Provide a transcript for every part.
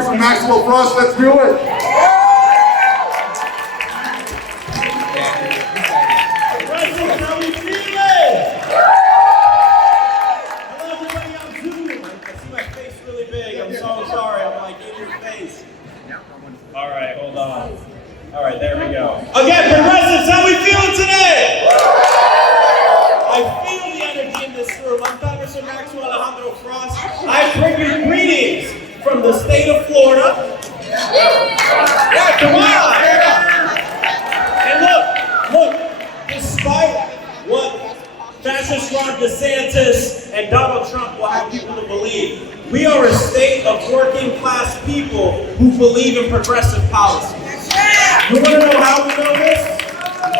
Caucus and Maxwell Frost. Let's do it. How we feeling? Hello, everybody on Zoom. I see my face really big. I'm so sorry. I'm like in your face. All right, hold on. All right, there we go. Again, Progressives, how we feeling today? I feel the energy in this room. I'm Congressman Maxwell Frost. I bring you greetings from the state of Florida. Yeah, come on. And look, despite what fascist Ron DeSantis and Donald Trump will have people to believe, we are a state of working class people who believe in progressive policy. You want to know how we know this?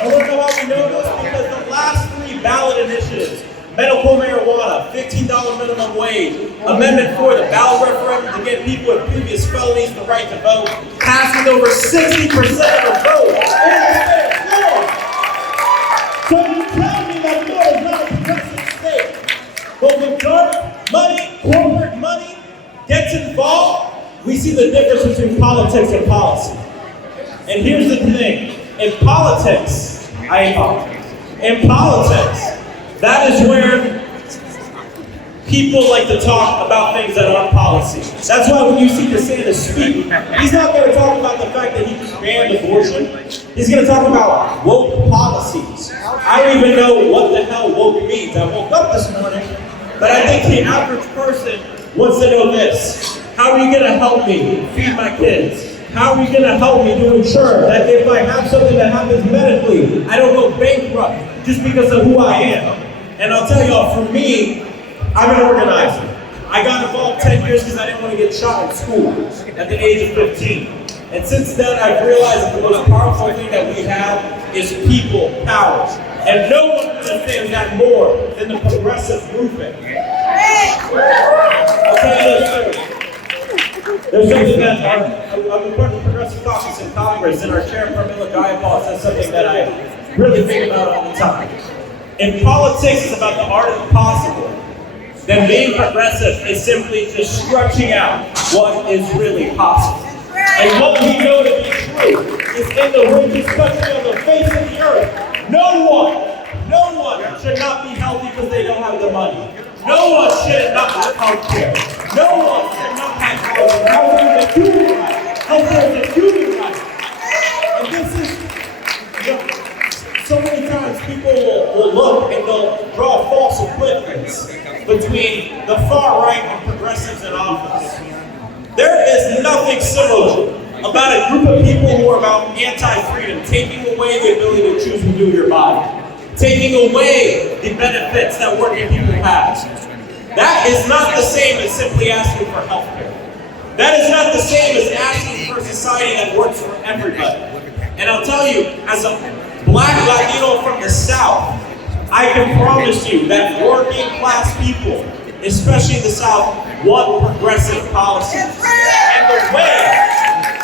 Because the last 3 ballot initiatives, medical marijuana, $15 minimum wage, Amendment 4, the ballot referendum to get people with previous felonies the right to vote, passed with over 60% of the vote in the state of Florida. So you tell me that Florida is not a progressive state. But when dark money, corporate money gets involved, we see the difference between politics and policy. And here's the thing, in politics, that is where people like to talk about things that aren't policy. That's why when you see DeSantis speak, he's not going to talk about the fact that he just banned abortion. He's going to talk about woke policies. I don't even know what the hell woke means. I woke up this morning, but I think the average person wants to know this. How are you going to help me feed my kids? How are you going to help me to ensure that if I have something that happens medically, I don't go bankrupt just because of who I am? And I'll tell y'all, for me, I'm an organizer. I got involved 10 years because I didn't want to get shot in school at the age of 15. And since then, I've realized that the most powerful thing that we have is people power. And no one understands that more than the progressive movement. Okay, there's something that I'm a part of the Progressive Caucus in Congress, and our chair, Pramila Jayapal, says something that I really think about all the time. If politics is about the art of the possible, then being progressive is simply just stretching out what is really possible. And what we know to be true is in the richest country on the face of the earth, no one should not be healthy because they don't have the money. No one should not have health care. No one should not have housing. Housing is a human right. Health care is a human right. And this is, so many times people will look and they'll draw false equivalence between the far right and progressives in office. There is nothing similar about a group of people who are about anti-freedom, taking away the ability to choose and do your body, taking away the benefits that working people have. That is not the same as simply asking for health care. That is not the same as asking for a society that works for everybody. And I'll tell you, as a Black Latino from the South, I can promise you that working class people, especially in the South, want progressive policies. And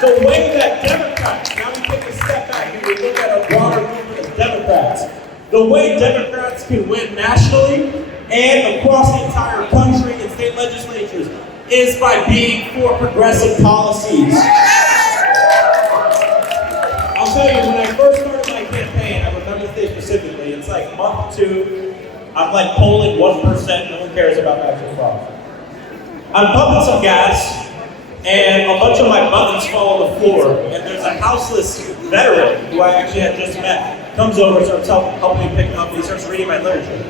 the way that Democrats, now we take a step back and we look at a broader movement of Democrats, the way Democrats can win nationally and across the entire country in state legislatures is by being for progressive policies. I'll tell you, when I first started my campaign, I remember this specifically, it's like month 2, I'm like polling 1%, no one cares about Maxwell Frost. I'm pumping some gas, and a bunch of my buttons fall on the floor, and there's a houseless veteran who I actually had just met, comes over, starts helping me pick them up, and he starts reading my literature.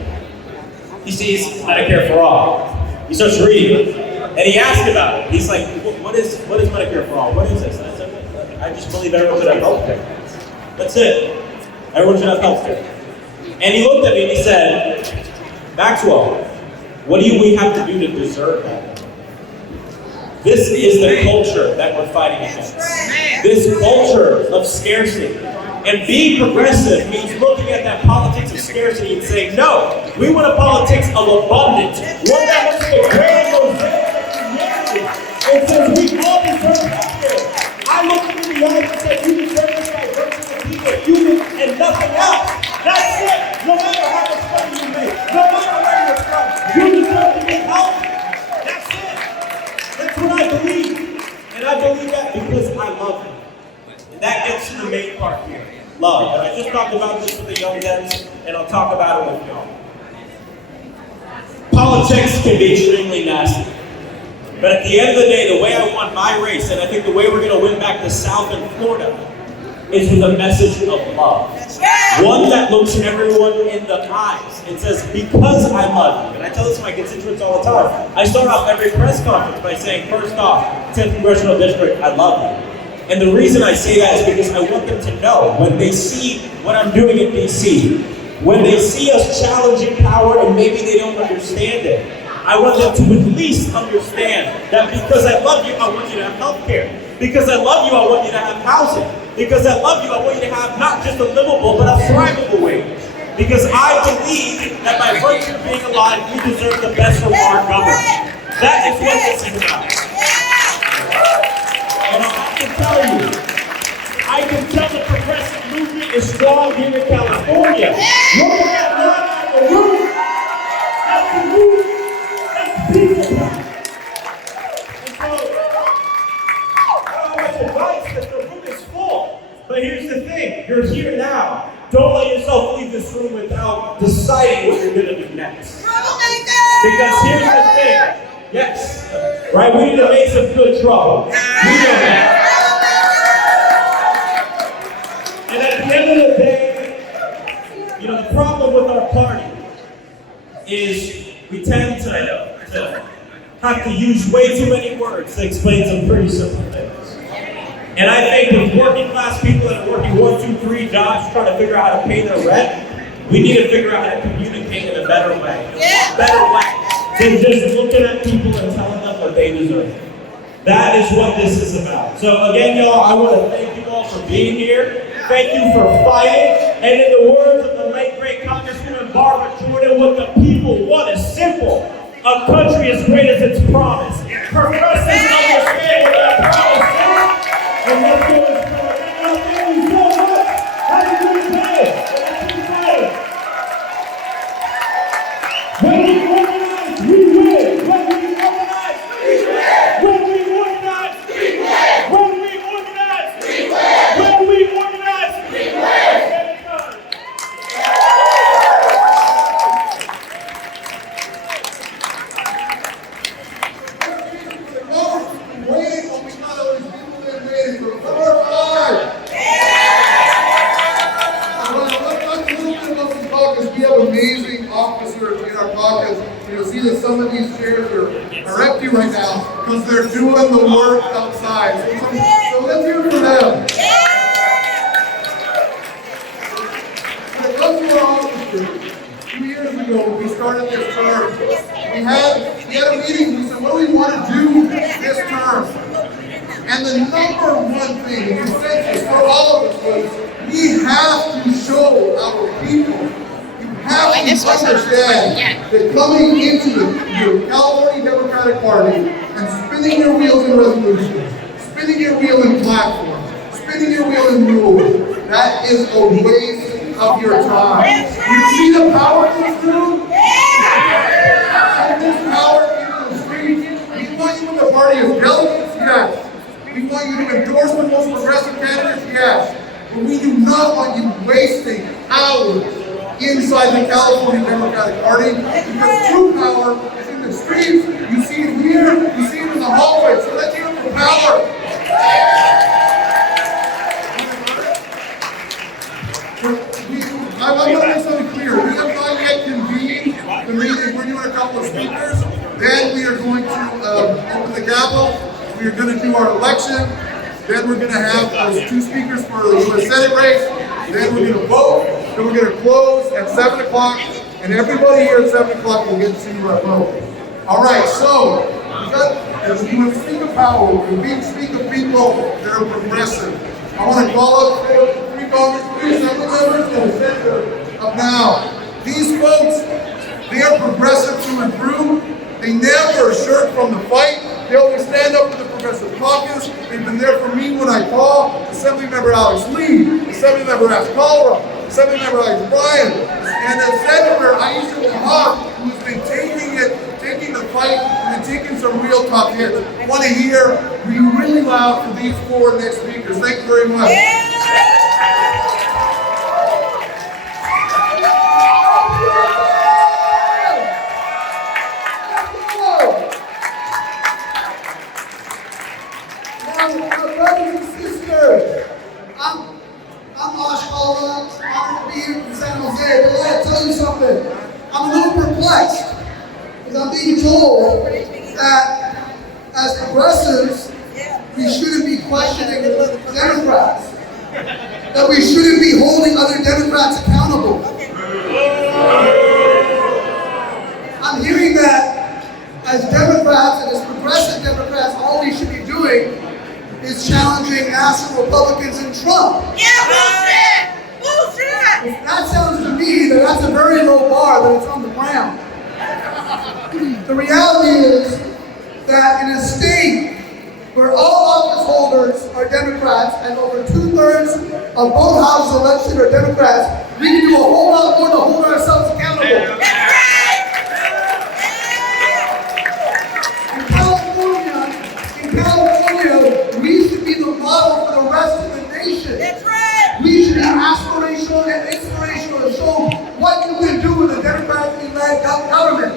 He sees Medicare for All. He starts reading, and he asks about it. He's like, what is Medicare for All? What is this? I just believe everyone should have health care. That's it. Everyone should have health care. And he looked at me and he said, Maxwell, what do we have to do to deserve that? This is the culture that we're fighting against. This culture of scarcity. And being progressive means looking at that politics of scarcity and saying, no, we want a politics of abundance. One that looks at the grand mosaic of humanity and says we all deserve health care. I look into the eyes and say you deserve this by virtue of being a human and nothing else. That's it. No matter how much money you make, no matter where you're from, you deserve to be healthy. That's it. That's what I believe. And I I believe that? Because I love you. And that gets to the main part here. Love. And I just talked about this with the young Dems, and I'll talk about it with y'all. Politics can be extremely nasty. But at the end of the day, the way I won my race, and I think the way we're going to win back the South in Florida, is with a message of love. One that looks everyone in the eyes and says, because I love you. And I tell this to my constituents all the time. I start off every press conference by saying, first off, 10th Congressional District, I love you. And the reason I say that is because I want them to know when they see what I'm doing in DC, when they see us challenging power and maybe they don't understand it, I want them to at least understand that because I love you, I want you to have health care. Because I love you, I want you to have housing. Because I love you, I want you to have not just a livable, but a thrivable wage. Because I believe that by virtue of being alive, we deserve the best from our government. That is what this is about. And I can tell you, I can tell the progressive movement is strong here in California. Look at that line on the roof. That's the movement. That's people. And so, I have advice that the room is full. But here's the thing, you're here now. Don't let yourself leave this room without deciding what you're going to do next. Because here's the thing. Yes. Right? We need to make some good trouble. We know that. And at the end of the day, you know, the problem with our party is we tend to have to use way too many words to explain some pretty simple things. And I think with working class people that are working 1, 2, 3 jobs trying to figure out how to pay their rent, we need to figure out how to communicate in a better way. Better way than just looking at people and telling them what they deserve. That is what this is about. So again, y'all, I want to thank you all for being here. Thank you for fighting. And in the words of the late great Congresswoman Barbara Jordan, what the people want is simple. A country as great as its promise. Progressives understand what that promise is. And let's go and start. And thank you so much. How do you do today? When we organize, we win. When we organize, we win. When we organize, we win. When we organize, we win. When we organize, we win. Amazing officers in our caucus. You'll see that some of these chairs are empty right now because they're doing the work outside. So let's hear it for them. When it comes to our officers, 2 years ago when we started this term, we had a meeting. We said, what do we want to do this term? And the number one thing, the consensus for all of us was, we have to show our people. Have to understand that coming into the California Democratic Party and spinning your wheels in resolutions, spinning your wheel in platforms, spinning your wheel in rules, that is a waste of your time. You see the power come through? And this power into the streets. We want you in the party of delegates? Yes. We want you to endorse the most progressive candidates? Yes. But we do not want you wasting hours inside the California Democratic Party, because true power is in the streets. You see it here, you see it in the hallways. So let's hear it for power. I want to make something clear. We have not yet convened the meeting. We're doing a couple of speakers. Then we are going to open the gavel. We are going to do our election. Then we're going to have those 2 speakers for the U.S. Senate race. Then we're going to vote. Then we're going to close at 7 o'clock. And everybody here at 7 o'clock will get to vote. All right, so as we speak of power, we speak of people that are progressive. I want to call up 3 Congress, 3 Assembly members, and a senator up now. These folks, they are progressive to and through. They never shirk from the fight. They always stand up for the Progressive Caucus. They've been there for me when I call. Assemblymember Alex Lee, Assemblymember Ash Kalra, Assemblymember Alex Bryan, and then Senator Aisha Wahab, who's been taking the fight and taking some real tough hits. Want to hear be really loud for these four next speakers. Thank you very much. Now, my brothers and sisters, I'm Ashkala. I'm being from San Jose, but I gotta tell you something. I'm a little perplexed because I'm being told that as progressives, we shouldn't be questioning Democrats, that we shouldn't be holding other Democrats accountable. I'm hearing that as Democrats and as progressive Democrats, all we should be doing is challenging national Republicans and Trump. Yeah, bullshit! Bullshit! That sounds to me that that's a very low bar, that it's on the ground. The reality is that in a state where all office holders are Democrats and over 2/3 of both houses elected are Democrats, we can do a whole lot more to hold ourselves accountable. In California, we should be the model for the rest of the nation. That's right! We should be aspirational and inspirational to show what you can do with a democratically led government.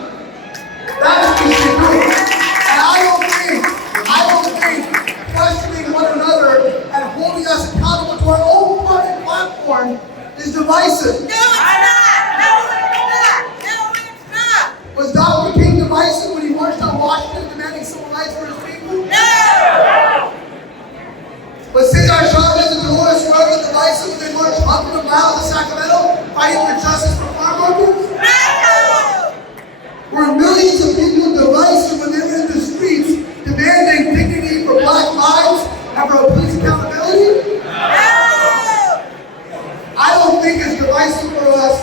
That's what we should do. And I don't think questioning one another and holding us accountable to our own party platform is divisive. No, it's not! No, it's not! No, it's not! Was Dr. King divisive when he marched on Washington demanding civil rights for his people? No! Was Cesar Chavez and Dolores Huerta divisive when they marched up and down to Sacramento fighting for justice for farm workers? No! Were millions of people divisive when they were in the streets demanding dignity for black lives and for police accountability? I don't think it's divisive for us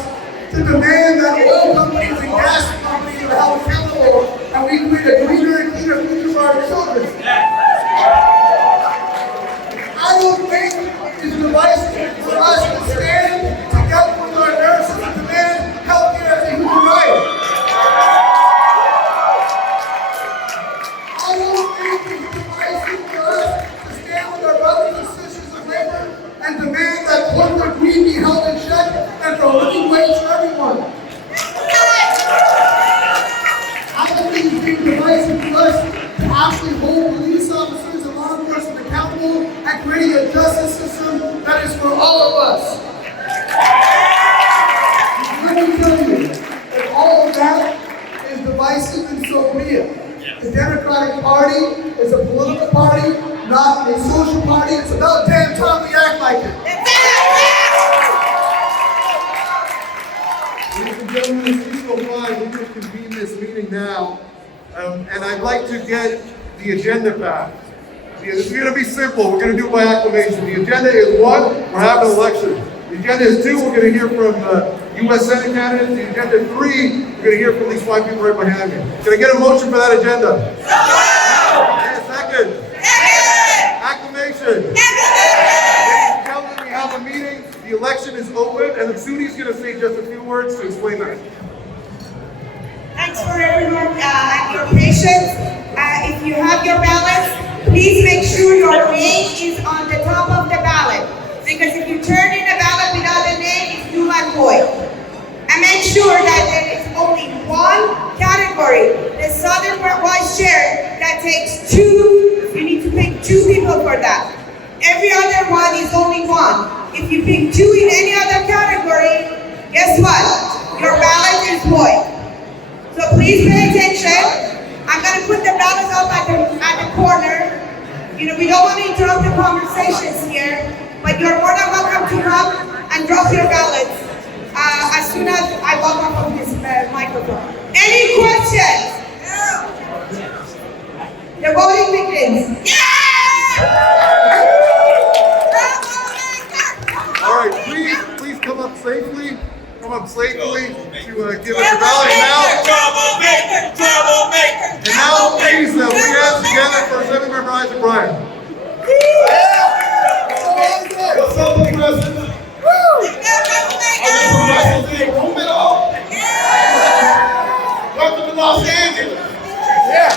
to demand that oil companies and gas companies are held accountable and we create a greener and cleaner future for our children. I don't think it's divisive for us to stand together with our nurses and demand healthcare as a human right. I don't think it's divisive for us to stand with our brothers and sisters of labor and demand that corporate greed be held in check and for a living wage for everyone. I don't think it's being divisive for us to actually hold police officers and law enforcement accountable and creating a justice system that is for all of us. Let me tell you, if all of that is divisive, then so be it. The Democratic Party is a political party, not a social party. It's about damn time we act like it. Ladies and gentlemen, it's 6:05. We're going to convene this meeting now. And I'd like to get the agenda back. It's going to be simple. We're going to do it by acclamation. The agenda is 1, we're having an election. The agenda is 2, we're going to hear from U.S. Senate candidates. The agenda 3, we're going to hear from these 5 people right behind me. Can I get a motion for that agenda? And a second. Acclamation. Ladies and gentlemen, we have a meeting. The election is open, and Suni's going to say just a few words to explain that. Thanks for everyone and your patience. If you have your ballots, please make sure your name is on the top of the ballot. Because if you turn in a ballot without a name, it's null and void. And make sure that there is only one category, the Southern Vice Chair, that takes 2. You need to pick 2 people for that. Every other one is only 1. If you pick 2 in any other category, guess what? Your ballot is void. So please pay attention. I'm going to put the ballots up at the corner. You know, we don't want to interrupt the conversations here, but you're more than welcome to come and drop your ballots as soon as I walk up on this microphone. Any questions? The voting begins. All right, please come up safely. Come up safely to give us your ballot. And now, please, we have together for Assembly Member Isaac Bryan. What's up, Progressive? Welcome to Los Angeles. Yeah.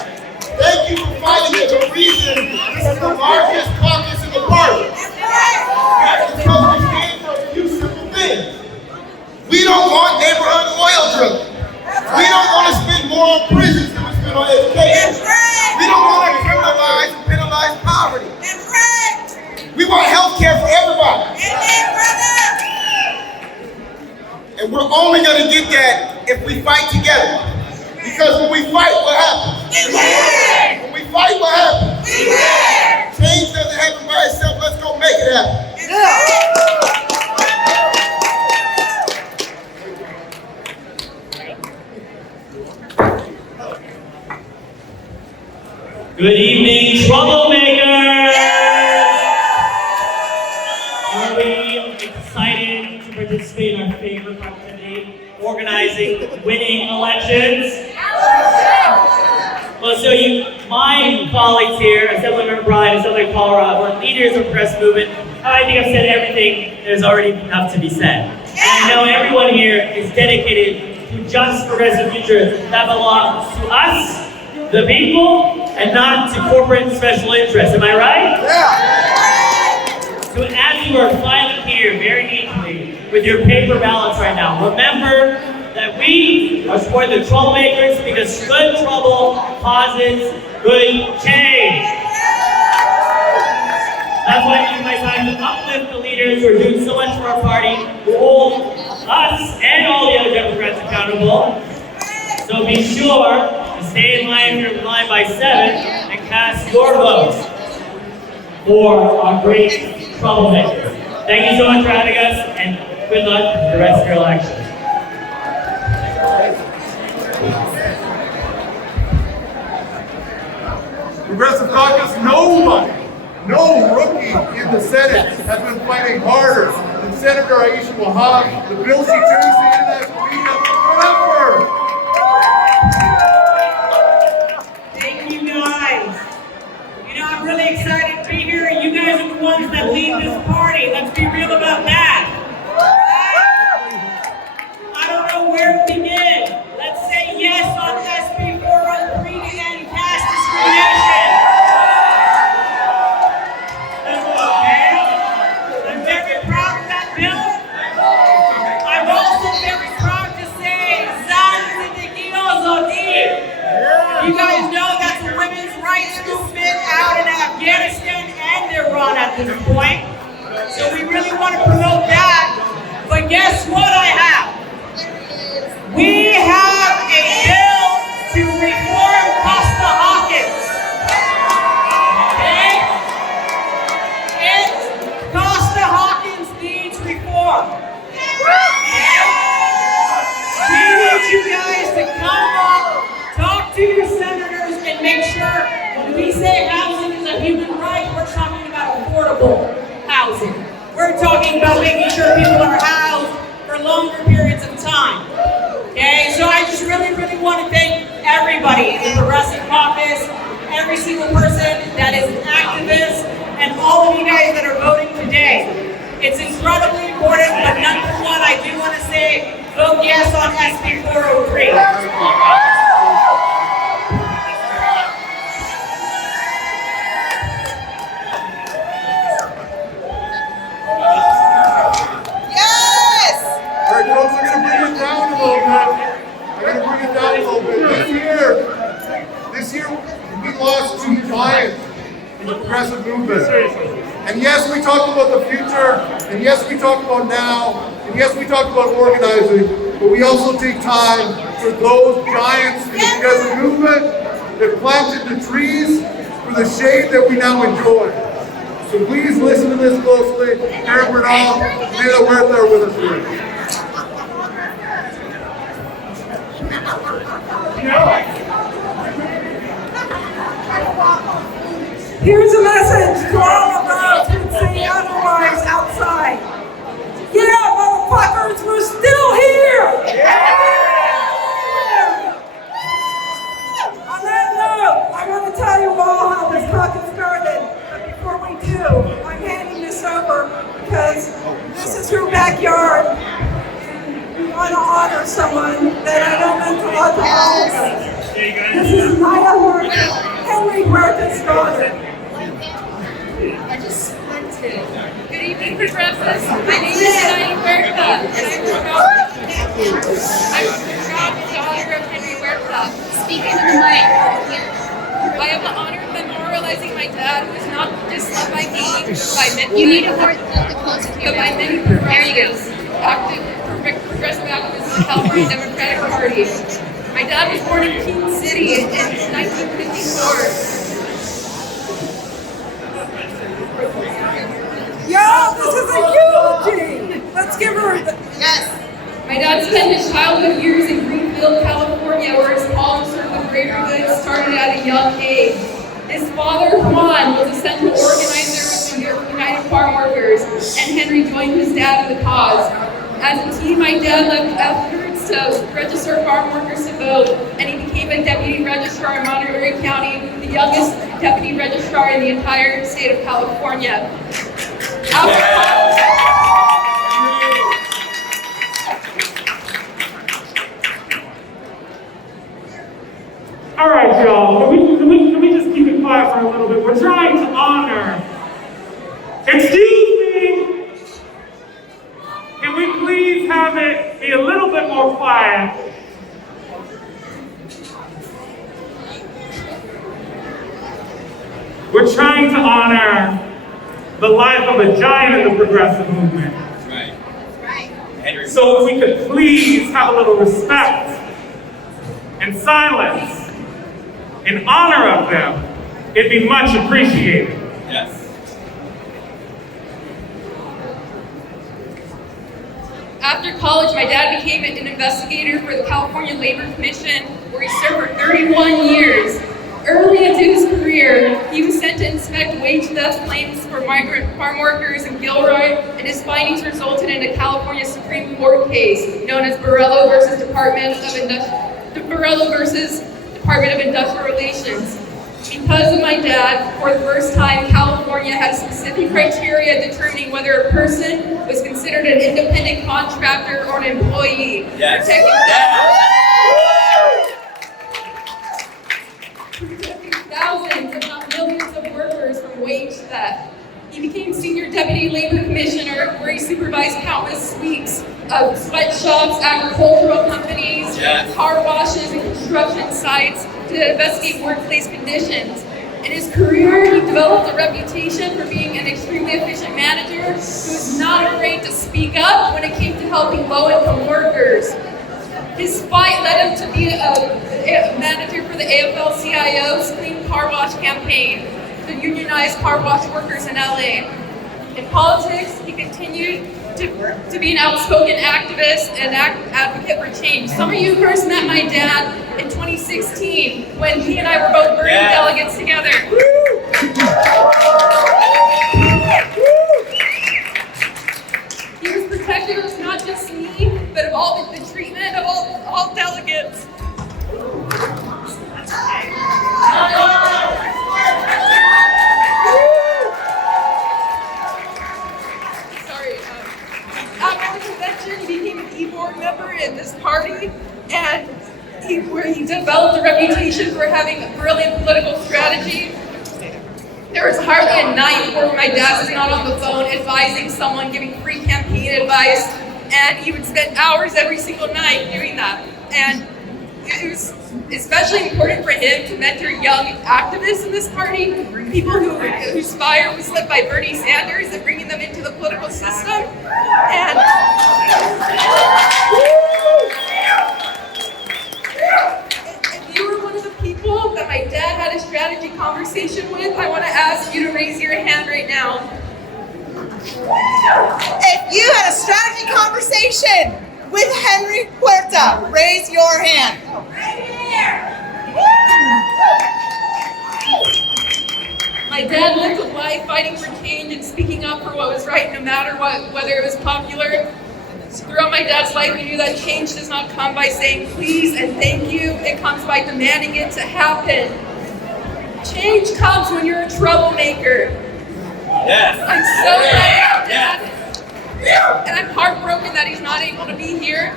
Thank you for fighting. There's a reason this the largest caucus in the party. That's because we stand for a few simple things. We don't want neighborhood oil drilling. We don't want to spend more on prisons than we spend on education. We don't want to criminalize and penalize poverty. We want health care for everybody. And we're only going to get that if we fight together. Because when we fight, what happens? When we fight, what happens? Change doesn't happen by itself. Let's go make it happen. Good evening, troublemakers! Are we excited to participate in our favorite activity, organizing winning elections? Well, so my colleagues here, Assemblymember Bryan, Assemblymember Colorado, we're leaders of the Progressive movement. I think I've said everything there's already enough to be said. And I know everyone here is dedicated to just progressive future that belongs to us, the people, and not to corporate special interests. Am I right? Yeah. So as you are filing here very neatly with your paper ballots right now, remember that we are supporting the troublemakers because good trouble causes good change. That's why I use my time to uplift the leaders who are doing so much for our party, who hold us and all the other Democrats accountable. So be sure to stay in line by 7 and cast your votes for our great troublemakers. Thank you so much for having us, and good luck with the rest of your elections. Progressive Caucus, nobody, no rookie in the Senate has been fighting harder than Senator Aisha Wahab, the bill she introduced the international media forever. Thank you guys. You know, I'm really excited to be here. You guys are the ones that lead this party. Let's be real about that. I don't know where to begin. Let's say yes on SB 403 to end caste discrimination. Okay? I'm very proud of that bill. I'm also very proud to say Zan Ziddiqui Zodi. You guys know that's a women's rights movement out in Afghanistan and Iran at this point. So we really want to promote that. But guess what I have? We have a bill to reform Costa Hawkins. Okay? Costa Hawkins needs reform. Okay? We need you guys to come up, talk to your senators, and make sure when we say housing is a human right, we're talking about affordable housing. We're talking about making sure people are housed for longer periods of time. Okay, so I just really want to thank everybody in the Progressive Caucus, every single person that is an activist, and all of you guys that are voting today. It's incredibly important, but number one, I do want to say, vote yes on SB 403. This year, we lost 2 giants in the progressive movement. And yes, we talk about the future, and yes, we talk about now, and yes, we talk about organizing, but we also take time for those giants in the progressive movement that planted the trees for the shade that we now enjoy. So please listen to this closely. Karen Bernal, Lena Huerta are with us here. Here's a message to all of those who say otherwise outside. Yeah, motherfuckers, we're still here! On that note, I want to tell you all how this caucus started. But before we do, I'm handing this over because this is your backyard. And we want to honor someone that I know meant a lot to all of us. This is Maya Huerta, Henry Huerta's daughter. just splinted. Good evening, Progressives. My name is Diane Huerta, and I'm proud to be the honor of Henry Huerta. Speak into the mic. I have the honor of memorializing my dad, who is not just loved by me, by many. You need to hold the closer to your by many progressives, progressive activists in the California Democratic Party. My dad was born in King City in 1954. Yeah, this is a eulogy. Let's give her the... Yes. My dad spent his childhood years in Greenfield, California, where his calling to serve the greater good started at a young age. His father, Juan, was a central organizer with the United Farm Workers, and Henry joined his dad in the cause. As a teen, my dad left efforts to register farm workers to vote, and he became a deputy registrar in Monterey County, the youngest deputy registrar in the entire state of California. All right, y'all. Can we just keep it quiet for a little bit? We're trying to honor. Excuse me. Can we please have it be a little bit more quiet? We're trying to honor the life of a giant in the progressive movement. Right. So if we could please have a little respect and silence in honor of them, it'd be much appreciated. Yes. After college, my dad became an investigator for the California Labor Commission, where he served for 31 years. Early into his career, he was sent to inspect wage theft claims for migrant farm workers in Gilroy, and his findings resulted in a California Supreme Court case known as Borrello versus Department of Industrial Relations. Because of my dad, for the first time, California had specific criteria determining whether a person was considered an independent contractor or an employee. Yes. Protecting thousands, if not millions, of workers from wage theft. He became senior deputy labor commissioner, where he supervised countless sweeps of sweatshops, agricultural companies, car washes, and construction sites to investigate workplace conditions. In his career, he developed a reputation for being an extremely efficient manager who was not afraid to speak up when it came to helping low-income workers. His fight led him to be a manager for the AFL-CIO's Clean Car Wash campaign, the unionized car wash workers in LA. In politics, he continued to be an outspoken activist and advocate for change. Some of you first met my dad in 2016 when he and I were both Bernie delegates together. He was protective of not just me, but of all the treatment of all delegates. After the convention, he became an e-board member in this party, and where he developed a reputation for having a brilliant political strategy. There was hardly a night where my dad was not on the phone advising someone, giving free campaign advice, and he would spend hours every single night doing that. And it was especially important for him to mentor young activists in this party, people whose fire was lit by Bernie Sanders and bringing them into the political system. And if you were one of the people that my dad had a strategy conversation with, I want to ask you to raise your hand right now. If you had a strategy conversation with Henry Huerta, raise your hand. My dad lived a life fighting for change and speaking up for what was right, no matter what, whether it was popular. Throughout my dad's life, we knew that change does not come by saying please and thank you. It comes by demanding it to happen. Change comes when you're a troublemaker. Yes. I'm so glad Dad, and I'm heartbroken that he's not able to be here.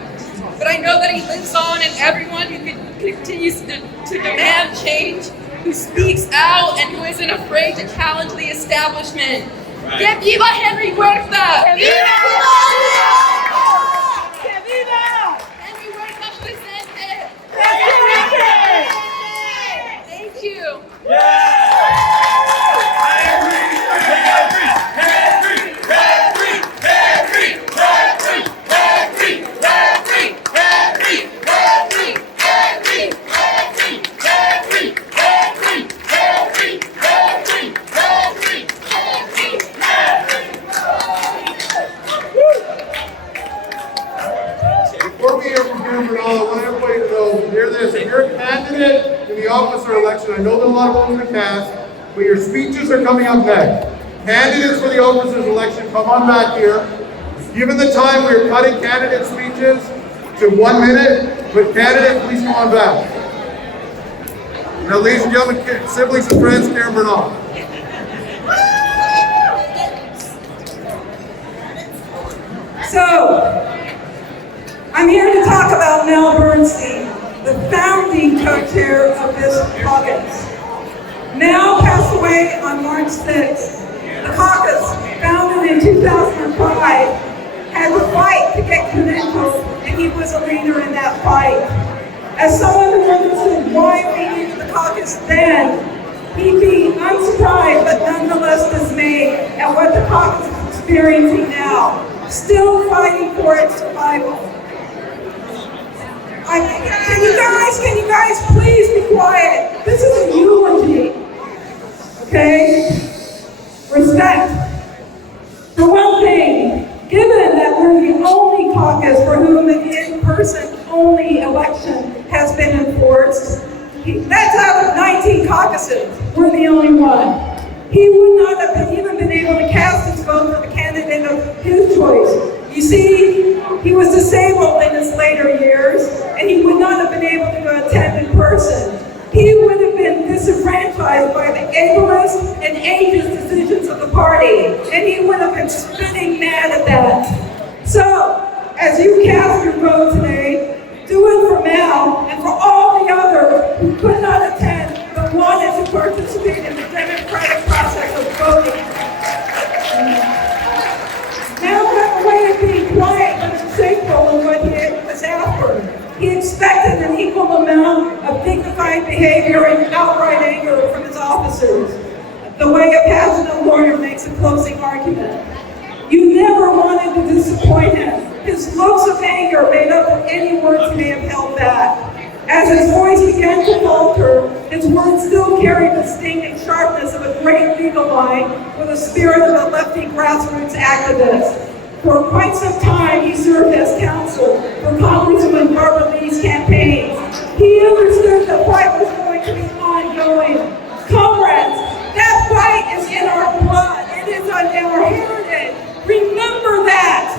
But I know that he lives on, and everyone who continues to demand change who speaks out and who isn't afraid to challenge the establishment. Que viva Henry Huerta! Que viva! Que viva! Henry Huerta presente! Thank you. Before we hear from Cameron, I want everybody to know, hear this, if you're a candidate in the office or election, I know that a lot of votes are cast, but your speeches are coming up next. Candidates for the officers election, come on back here. Given the time, we're cutting candidate speeches to 1 minute, but candidates, please come on back. Now, ladies and gentlemen, siblings and friends, Cameron Bernal. So, I'm here to talk about Mel Bernstein, the founding co-chair of this caucus. Mel passed away on March 6th. The caucus, founded in 2005, had to fight to get credentials, and he was a leader in that fight. As someone who understood why we needed the caucus then, he'd be unsurprised but nonetheless dismayed at what the caucus is experiencing now, still fighting for its survival. Can you guys please be quiet? This is a eulogy, okay? Respect. For one thing, given that we're the only caucus for whom an in-person only election has been enforced, that's out of 19 caucuses, we're the only one. He would not have even been able to cast his vote for the candidate of his choice. You see, he was disabled in his later years, and he would not have been able to attend in person. He would have been disenfranchised by the ableist and ageist decisions of the party, and he would have been spinning mad at that. So, as you cast your vote today, do it for Mel and for all the others who could not attend but wanted to participate in the democratic process of voting. Mel had a way of being quiet but successful in what he was after. He expected an equal amount of dignified behavior and outright anger from his officers, the way a passionate lawyer makes a closing argument. You never wanted to disappoint him. His looks of anger made up for any words he may have held back. As his voice began to falter, his words still carried the sting and sharpness of a great legal line with the spirit of a lefty grassroots activist. For quite some time, he served as counsel for Congresswoman Barbara Lee's campaign. He understood the fight was going to be ongoing. Comrades, that fight is in our blood. It is on our heritage. Remember that.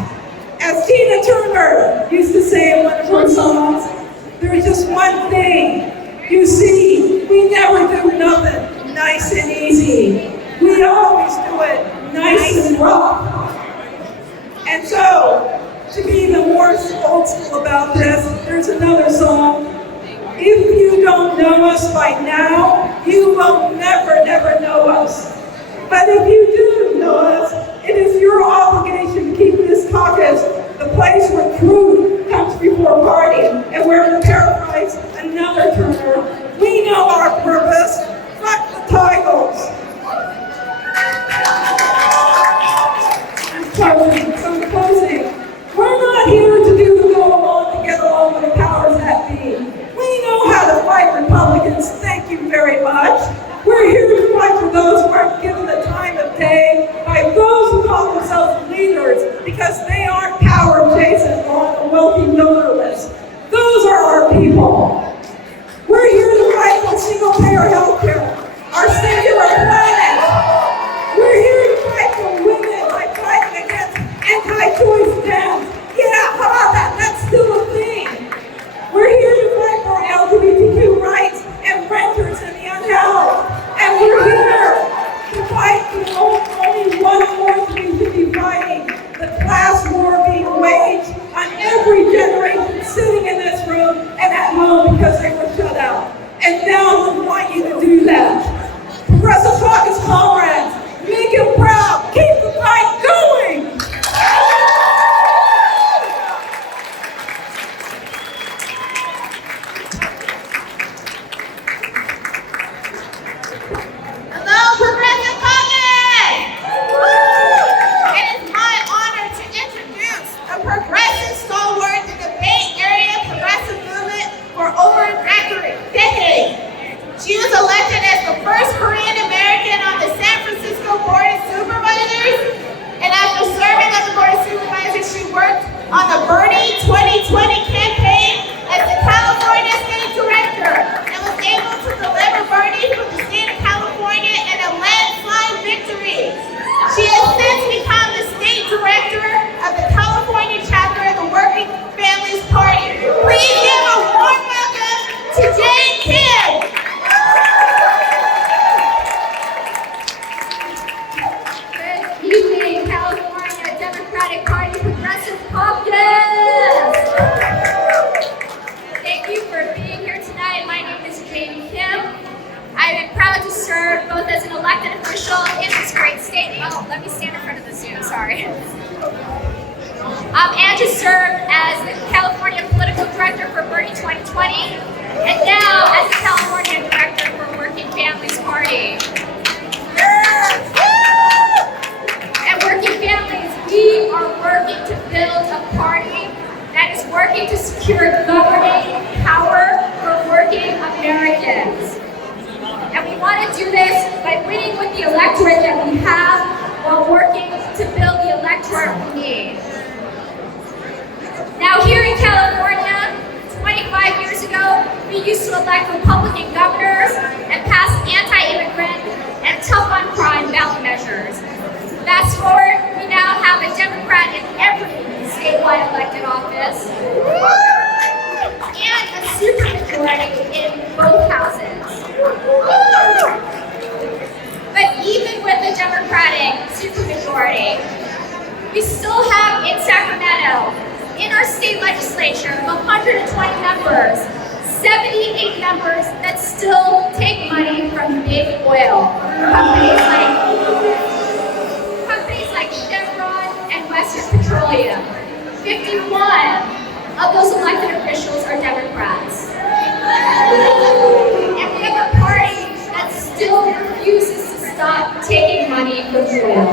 As Tina Turner used to say in one of her songs, there's just one thing. You see, we never do nothing nice and easy. We always do it nice and rough. And so, to be even more old school about this, there's another song. If you don't know us by now, you will never, never know us. But if you do know us, it is your obligation to keep this caucus the place where truth comes before party, and where, to paraphrase another Turner, we know our purpose. Fuck the titles. I'm closing. We're not here to do the go along to get along with the powers that be. We know how to fight Republicans, thank you very much. We're here to fight for those who aren't given the time of day official in this great state. Oh, let me stand in front of the Zoom, sorry. Andrew served as the California Political Director for Bonin 2020, and now as the California Director for Working Families Party. And Working Families, we are working to build a party that is working to secure governing power for working Americans. And we want to do this by winning with the electorate that we have while working to build the electorate we need. Now here in California, 25 years ago, we used to elect Republican governors and pass anti-immigrant and tough-on-crime ballot measures. Fast forward, we now have a Democrat in every statewide elected office and a supermajority in both houses. But even with the Democratic supermajority, we still have in Sacramento, in our state legislature of 120 members, 78 members that still take money from big oil. Companies like Chevron and Western Petroleum. 51 of those elected officials are Democrats. And we have a party that still refuses to stop taking money from oil.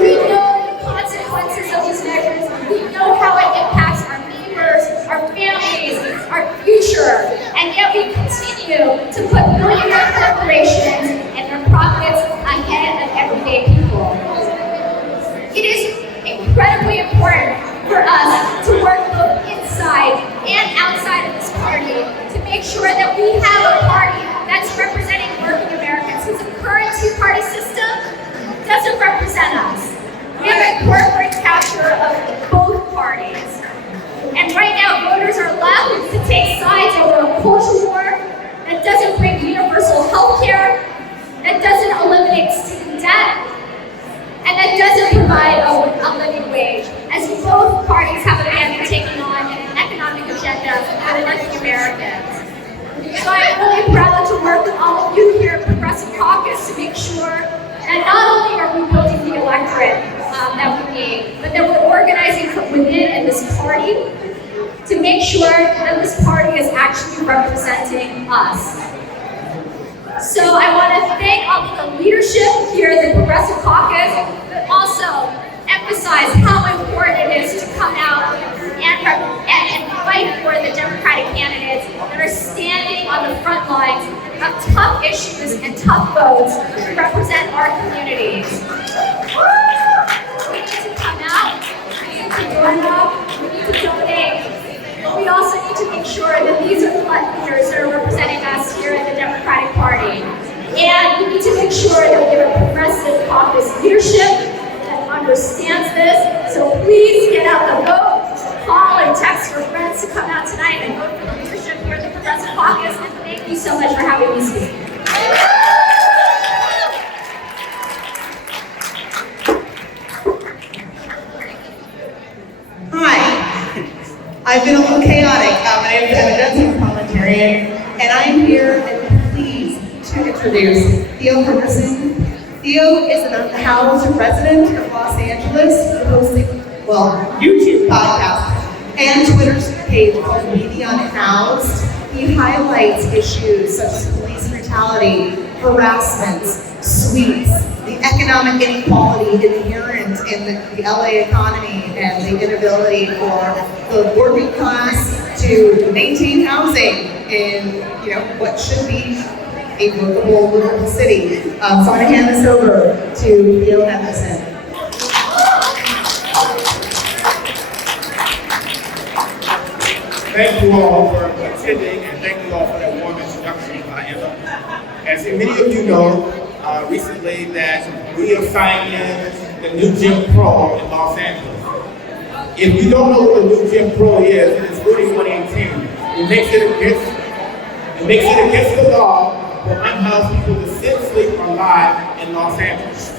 We know the consequences of these measures. We know how it impacts our neighbors, our families, our future, and yet we continue to put billionaire corporations and their profits ahead of everyday people. It is incredibly important for us to work both inside and outside of this party to make sure that we have a party that's representing working Americans, because the current two-party system doesn't represent us. We have a corporate capture of both parties. And right now, voters are left to take sides over a culture war that doesn't bring universal health care, that doesn't eliminate student debt, and that doesn't provide a living wage, as both parties have abandoned taking on an economic agenda for working Americans. So I'm really proud to work with all of you here at Progressive Caucus to make sure that not only are we building the electorate that we need, but that we're organizing from within in this party to make sure that this party is actually representing us. So I want to thank all of the leadership here at the Progressive Caucus, but also emphasize how important it is to come out and fight for the Democratic candidates that are standing on the front lines of tough issues and tough votes to represent our communities. We need to come out, we need to join up, we need to donate, but we also need to make sure that these are the leaders that are representing us here in the Democratic Party. And we need to make sure that we have a Progressive Caucus leadership that understands this. So please get out the vote, call and text your friends to come out tonight and vote for the leadership here at the Progressive Caucus. And thank you so much for having me speak. Hi, I've been a little chaotic. My name is Evan, parliamentarian, and I'm here and pleased to introduce Theo Henderson. Theo is an unhoused resident of Los Angeles, hosting, YouTube podcast and Twitter's page called Media Unhoused. He highlights issues such as police brutality, harassment, sweeps, the economic inequality inherent in the LA economy, and the inability for the working class to maintain housing in what should be a workable, livable city. So I'm going to hand this over to Theo Henderson. Thank you all for attending, and thank you all for that warm introduction. As many of you know, recently that we have signed in the new Jim Crow in Los Angeles. If you don't know what the new Jim Crow is, it is really 2018. It makes it against the law for unhoused people to sit, sleep, or lie in Los Angeles.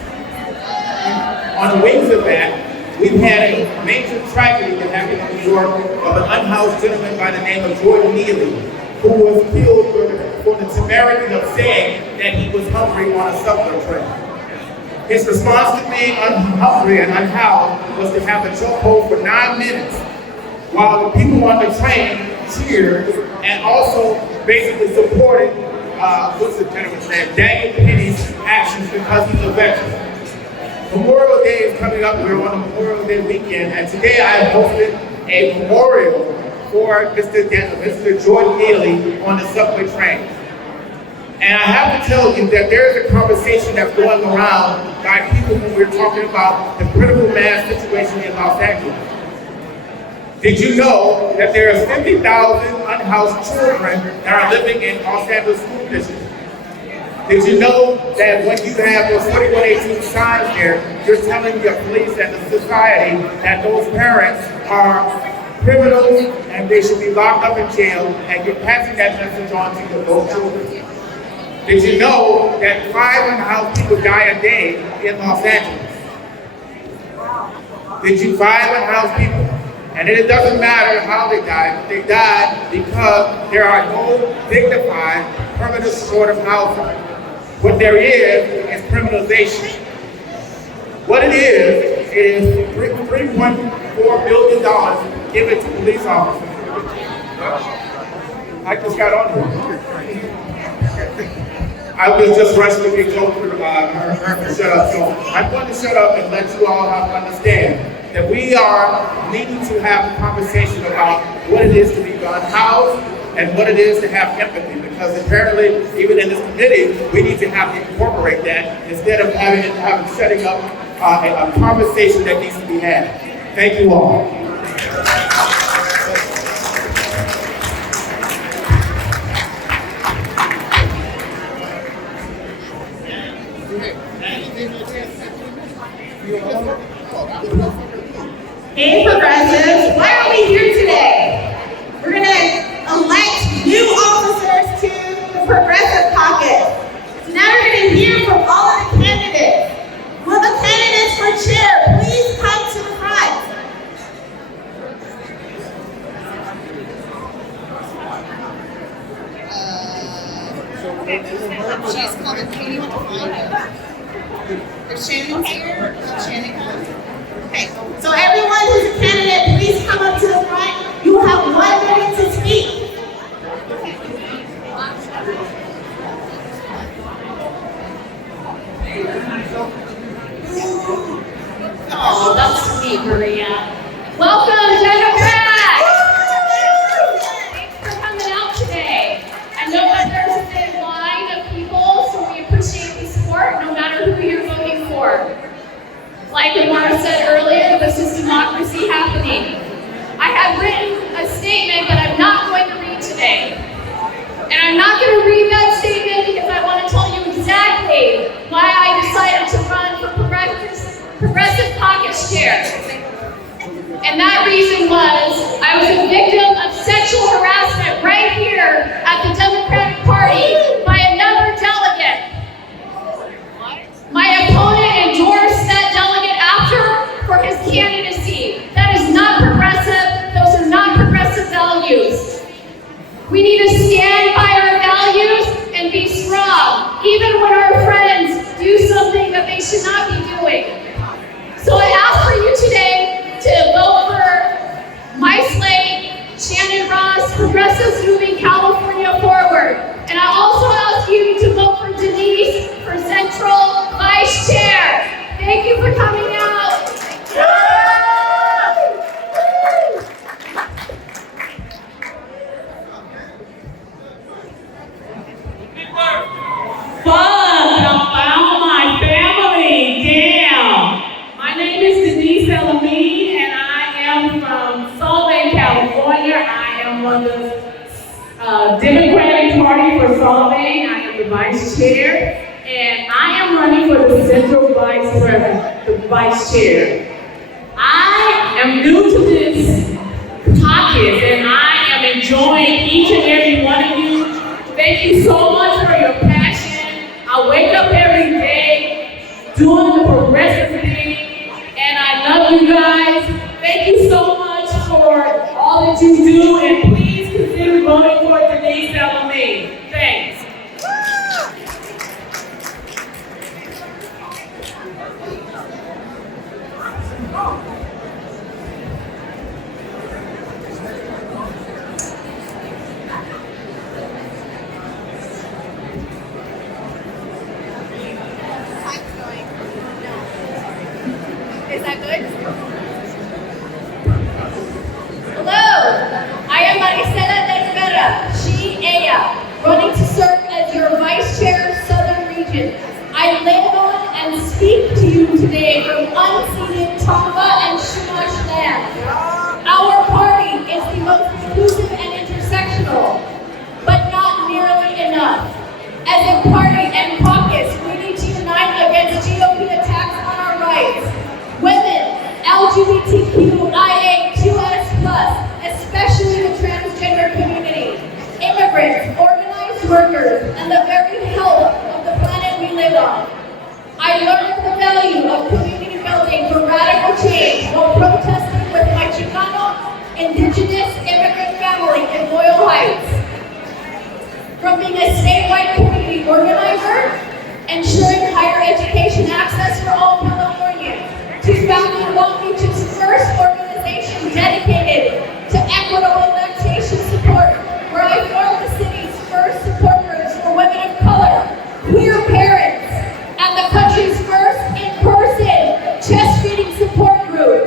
On the wings of that, we've had a major tragedy that happened in New York of an unhoused gentleman by the name of Jordan Neely, who was killed during the for the temerity of saying that he was hungry on a subway train. His response to being hungry and unhoused was to have a chokehold for 9 minutes while the people on the train cheered and also basically supported, what's the gentleman's name, Daniel Penny's actions because he's a veteran. Memorial Day is coming up. We're on a Memorial Day weekend, and today I have hosted a memorial for Mr. Jordan Neely on the subway train. And I have to tell you that there is a conversation that's going around by people when we're talking about the critical mass situation in Los Angeles. Did you know that there are 50,000 unhoused children that are living in Los Angeles school districts? Did you know that when you have those 4118 signs there, you're telling your police and the society that those parents are criminals and they should be locked up in jail, and you're passing that message on to those children? Did you know that 5 unhoused people die a day in Los Angeles? Did you 5 unhoused people? And it doesn't matter how they died, but they died because there are no dignified, permanent supportive housing. What there is criminalization. What it is $3.4 billion given to police officers. I just got on here. I was just rushing to get close to her to shut up. So I'm going to shut up and let you all understand that we are needing to have a conversation about what it is to be unhoused and what it is to have empathy. Because apparently, even in this committee, we need to have to incorporate that instead of setting up a conversation that needs to be had. Thank you all. Hey, Progressives, why are we here today? We're going to elect new officers to the Progressive Caucus. So now we're going to hear from all of the candidates. Will the candidates for chair please come to the front? She's coming. Katie, want to find her? If Shannon's here, Shannon comes. Okay, so everyone who's a candidate, please come up to the front. You have 1 minute to speak. Oh, that's sweet, Maria. Welcome, Democrats! Thanks for coming out today. I know that there's a big line of people, so we appreciate the support no matter who you're voting for. Like Amara said earlier, this is democracy happening. I have written a statement that I'm not going to read today. And I'm not going to read that statement because I want to tell you exactly why I decided to run for Progressive Caucus chair. And that reason was I was a victim of sexual harassment right here at the Democratic Party by another delegate. My opponent endorsed that delegate after for his candidacy. That is not progressive. Those are not progressive values. We need to stand by our values and be strong, even when our friends do something that they should not be doing. So I ask for you today to vote for my slate, Shannon Ross, Progressives Moving California Forward. And I also ask you to vote for Denise for Central Vice Chair. Thank you for coming out. Fuck, I found my family. Damn. My name is Denise Elamine, and I am from Salt Lake, California. I am on the Democratic Party for Salt Lake. I am the vice chair, and I am running for the Central Vice President, the vice chair. I am new to this caucus, and I am enjoying each and every one of you. Thank you so much for your passion. I wake up every day doing the progressive thing, and I love you guys. Thank you so much for all that you do, and please consider voting for Denise Elamine. Thanks. Is that good? Hello, I am Marisela de Rivera, she, ella, running to serve as your Vice Chair, Southern Region. I live on and speak to you today from unceded Tonga and Chumash land. Our party is the most inclusive and intersectional, but not nearly enough. As a party and caucus, we need to unite against GOP attacks on our rights. Women, LGBTQIA2S+, especially the transgender community, immigrants, organized workers, and the very health of the planet we live on. I learned the value of community building for radical change while protesting with my Chicano, indigenous immigrant family in Loyal Heights. From being a statewide community organizer, ensuring higher education access for all Californians, to founding Long Beach's first organization dedicated to equitable lactation support, where I formed the city's first support groups for women of color, queer parents, and the country's first in-person chest feeding support group.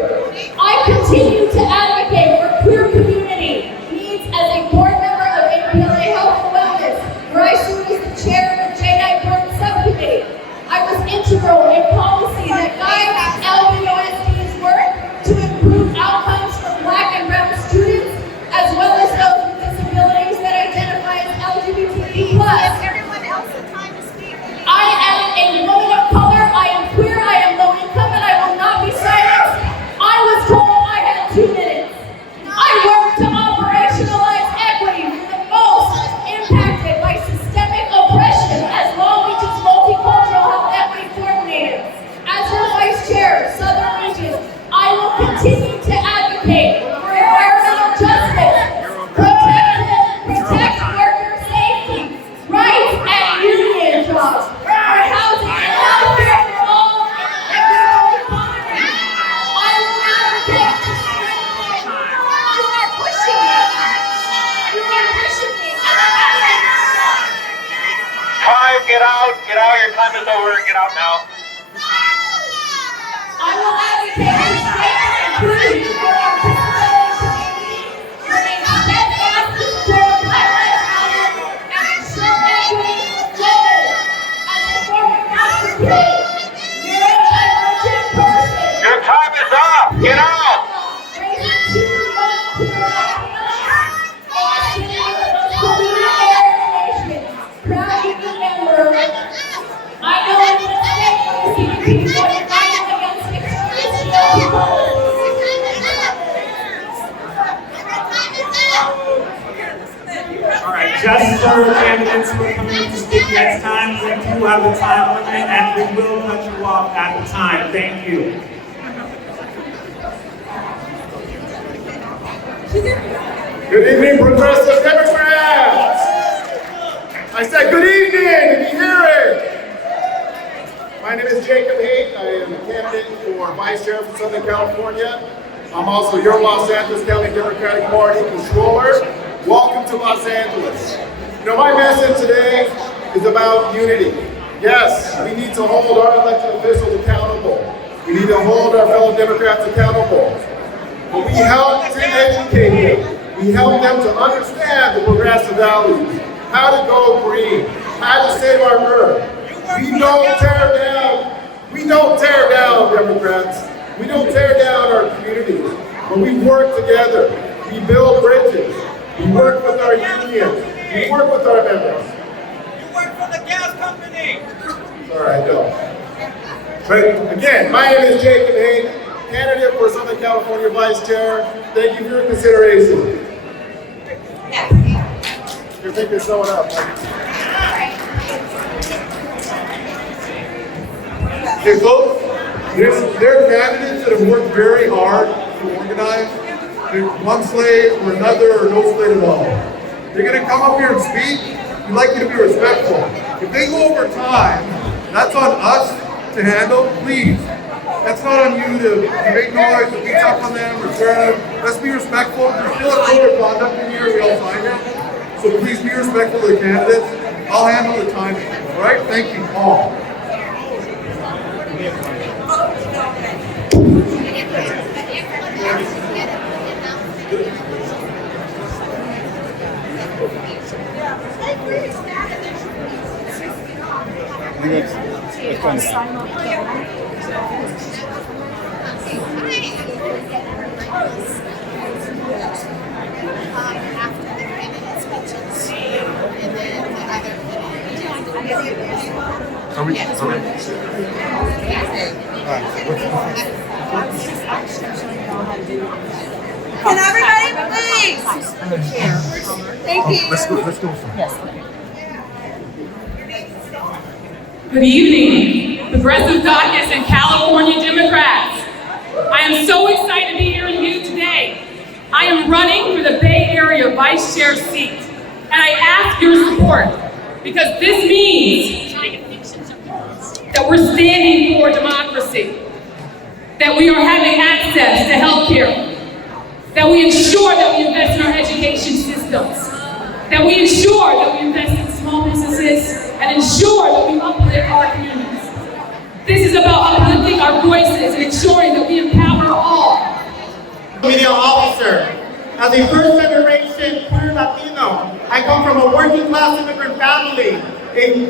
I continue to advocate for queer community needs as a board member of NPLA Health and Wellness, where I serve as the chair of the J.I. Board Subcommittee. I was integral in policy that guides LBOSD's work to improve outcomes for Black and brown students, as well as those with disabilities that identify as LGBTQ+. Everyone else the time to speak. I am a woman of color, I am queer, I am low income, and I will not be silenced. I was told I had 2 minutes. I work to operationalize equity for the most impacted by systemic oppression as Long Beach's multicultural health equity coordinator. As your Vice Chair, Southern Region, I will continue to advocate for environmental justice, protect worker safety, rights, and union jobs, for housing and healthcare for all, and for our economy. I will advocate to strengthen. You are pushing me. You are pushing me. Time, get out, your time is over, get out now. I will advocate to strengthen inclusion for our disability community, remain steadfast in support of Black Lives Matter, and ensure equity for women. As a former master kid, neurodivergent person, Your time is up, get out. raising 2 young queer Latinos, and sitting in the most polluted air in the nation, proud union member. I know it's a mistake for the CBP for uniting against extremist people. All right, just for candidates who are coming up to speak next time, we do have a time limit and we will cut you off at the time. Thank you. Good evening, Progressive Democrats! I said good evening, can you hear it? My name is Jacob Haight. I am a candidate for Vice Chair for Southern California. I'm also your Los Angeles County Democratic Party Controller. Welcome to Los Angeles. You know, my message today is about unity. Yes, we need to hold our elected officials accountable. We need to hold our fellow Democrats accountable. But we help to educate them. We help them to understand the progressive values, how to go green, how to save our earth. We don't tear down Democrats. We don't tear down our communities, but we work together. We build bridges. We work with our unions. We work with our members. You work for the gas company. Sorry, I don't. But again, my name is Jacob Haight, candidate for Southern California Vice Chair. Thank you for your consideration. You think you're showing up. Hey folks, there are candidates that have worked very hard to organize. There's one slate or another or no slate at all. They're going to come up here and speak. We'd like you to be respectful. If they go over time, that's on us to handle, please. That's not on you to make noise, to beat up on them, or swear at them. Let's be respectful. There's still a code of conduct in here, we all signed it. So please be respectful of the candidates. I'll handle the timing, all right? Thank you all. Are we? Can everybody please? Thank you. Let's go. Yes. Good evening, Progressive Caucus and California Democrats. I am so excited to be here with you today. I am running for the Bay Area Vice Chair seat, and I ask your support because this means that we're standing for democracy, that we are having access to health care, that we ensure that we invest in our education systems, that we ensure that we invest in small businesses, and ensure that we uplift our communities. This is about uplifting our voices and ensuring that we empower all. Media officer. As a first-generation queer Latino, I come from a working-class immigrant family,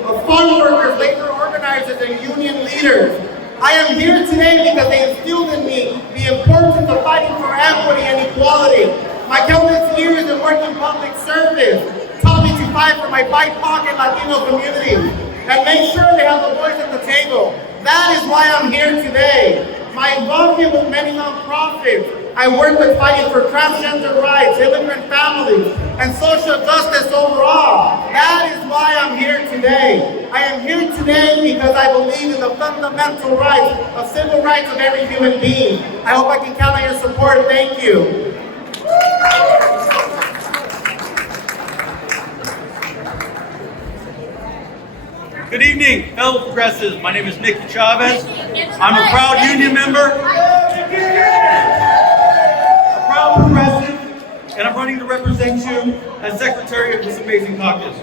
of farm workers, labor organizers, and union leaders. I am here today because they instilled in me the importance of fighting for equity and equality. My countless years in working public service taught me to fight for my BIPOC and Latino community and make sure they have a voice at the table. That is why I'm here today. My involvement with many nonprofits, I work with fighting for transgender rights, immigrant families, and social justice overall. That is why I'm here today. I am here today because I believe in the fundamental rights of civil rights of every human being. I hope I can count on your support. Thank you. Good evening, fellow progressives. My name is Nicky Chavez. I'm a proud union member, a proud progressive, and I'm running to represent you as secretary of this amazing caucus.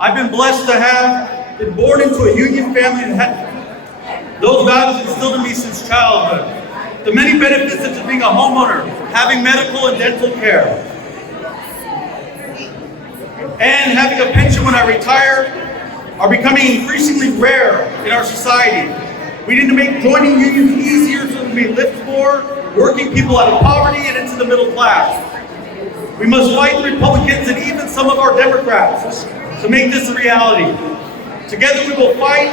I've been blessed to have been born into a union family and had those values instilled in me since childhood. The many benefits such as being a homeowner, having medical and dental care, and having a pension when I retire are becoming increasingly rare in our society. We need to make joining unions easier so that we may lift more working people out of poverty and into the middle class. We must fight the Republicans and even some of our Democrats to make this a reality. Together we will fight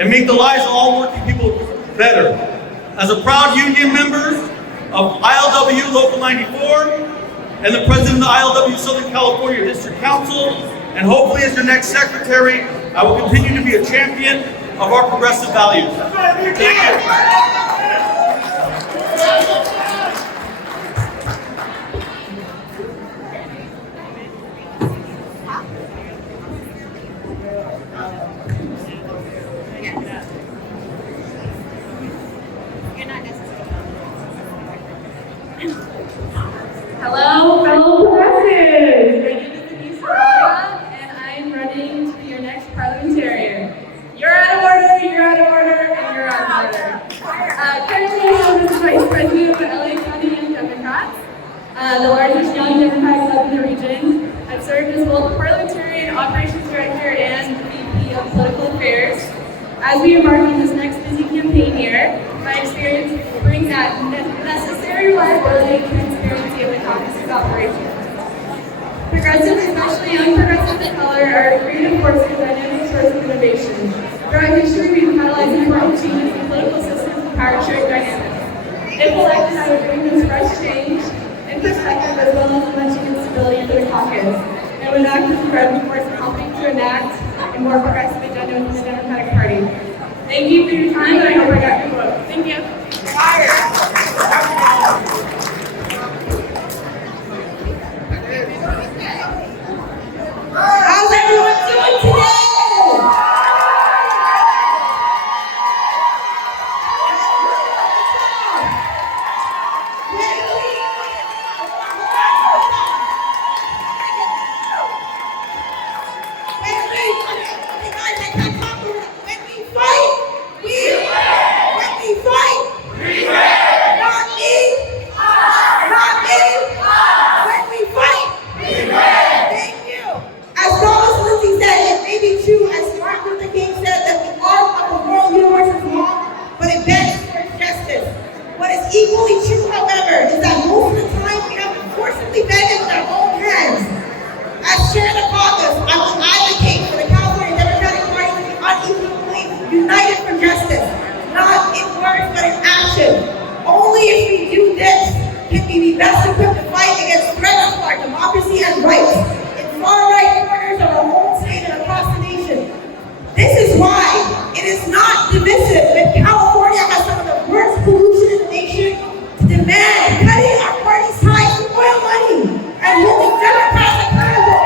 and make the lives of all working people better. As a proud union member of ILW Local 94 and the president of the ILW Southern California District Council, and hopefully as your next secretary, I will continue to be a champion of our progressive values. Thank you. Hello, fellow progressives. My name is Denise and I'm running to be your next parliamentarian. You're out of order, you're out of order, and you're out of order. Currently, I'm the Vice President of the LA County Young Democrats, the largest young Democrat club in the region. I've served as both parliamentarian, operations director, and VP of political affairs. As we embark on this next busy campaign year, my experience brings that necessary reliability and transparency of the caucus's operations. Progressives, especially young progressives of color, are a creative force and dynamic source of innovation. Throughout history, we've catalyzed important changes in political systems and power sharing dynamics. If elected, I would bring this fresh change and perspective as well as dimension and stability to the caucus, and would act as a driving force in helping to enact a more progressive agenda within the Democratic Party. Thank you for your time, and I hope I got your vote. Thank you. How's everyone doing today? What's equally true, however, is that most of the time we have unfortunately been in with our own hands. As chair of the caucus, I will advocate for the California Democratic Party to be unequivocally united for justice, not in words but in action. Only if we do this can we be best equipped to fight against threats to our democracy and rights in far-right corners of our home state and across the nation. This is why it is not divisive when California has some of the worst pollution in the nation to demand cutting our party's ties to oil money and holding Democrats accountable.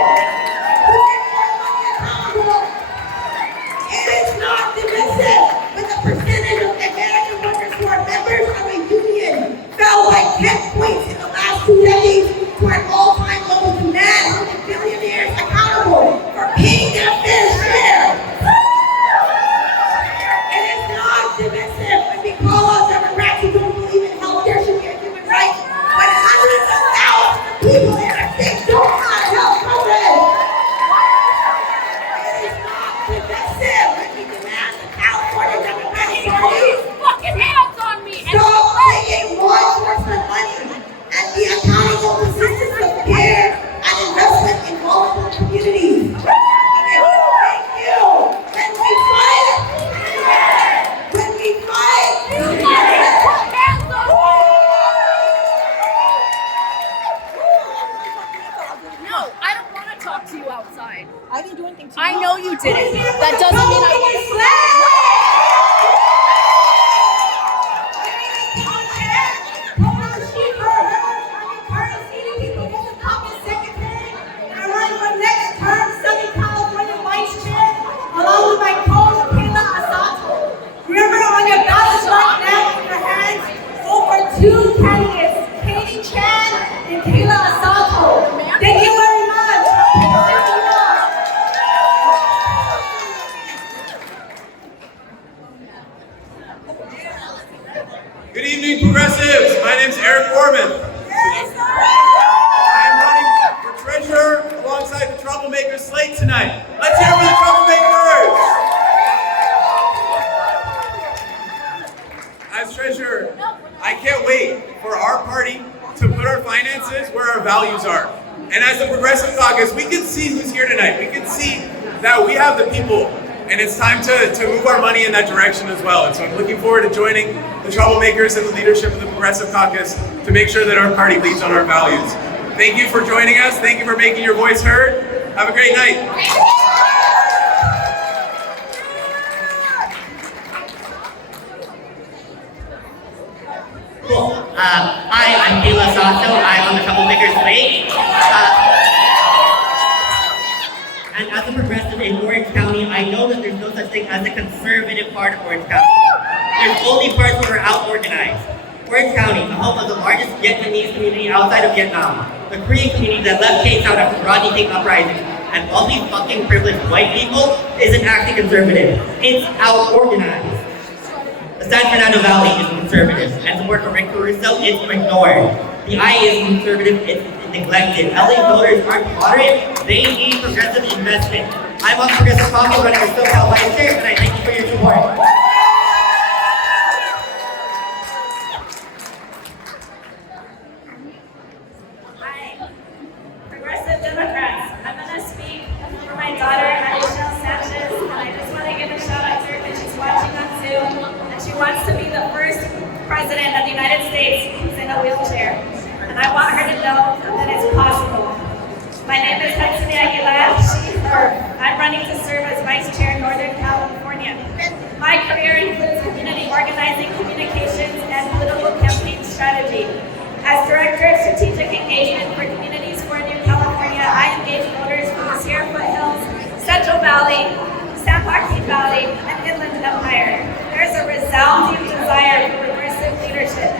It is not divisive when the percentage of American workers who are members of a union fell by 10 points in the last 2 decades to an all-time low to demand holding billionaires accountable for paying their fair share. It is not divisive when we call out Democrats who don't believe in healthcare should be a human right, but hundreds of thousands of people in our state don't have health coverage. It is not divisive when we demand the California Democratic Party Fucking hands on me! stop taking law enforcement money and be accountable to systems of care and investment in multiple communities. Okay, thank you. When we fight, No, I don't want to talk to you outside. I didn't do anything to you. I know you didn't. That doesn't mean I want to. Along with my co-host, remember on your ballots right now in your hands, vote for 2 candidates, Katie Chan and Kayla Asato. Thank you very much. Good evening, progressives. My name's Eric Orman. I'm running for treasurer alongside the troublemaker slate tonight. Let's hear it for the troublemakers. As treasurer, I can't wait for our party to put our finances where our values are. And as the Progressive Caucus, we can see who's here tonight. We can see that we have the people, and it's time to move our money in that direction as well. And so I'm looking forward to joining the troublemakers and the leadership of the Progressive Caucus to make sure that our party leads on our values. Thank you for joining us. Thank you for making your voice heard. Have a great night. Cool. Hi, I'm Kayla Sasso. I'm on the Troublemaker slate. And as a progressive in Orange County, I know that there's no such thing as a conservative part of Orange County. There's only parts where we're out-organized. Orange County, the home of the largest Vietnamese community outside of Vietnam, the Korean community that left K-Town after Rodney King uprising, and all these fucking privileged white people isn't actually conservative. It's out-organized. The San Fernando Valley is conservative, and support for Rick Caruso is ignored. The IE is conservative, it's neglected. LA voters aren't moderate, they need progressive investment. I'm on Progressive Caucus running for SoCal Vice Chair, and I thank you for your support. Hi, Progressive Democrats. I'm going to speak for my daughter, Alicia Sanchez, and I just want to give a shout out to her that she's watching on Zoom, and she wants to be the first president of the United States who's in a wheelchair. And I want her to know that it's possible. My name is Hudson Aguilar. I'm running to serve as Vice Chair in Northern California. My career includes community organizing, communications, and political campaign strategy. As Director of Strategic Engagement for Communities for New California, I engage voters from the Sierra Foothills, Central Valley, San Joaquin Valley, and Inland Empire. There's a resounding desire for progressive leadership,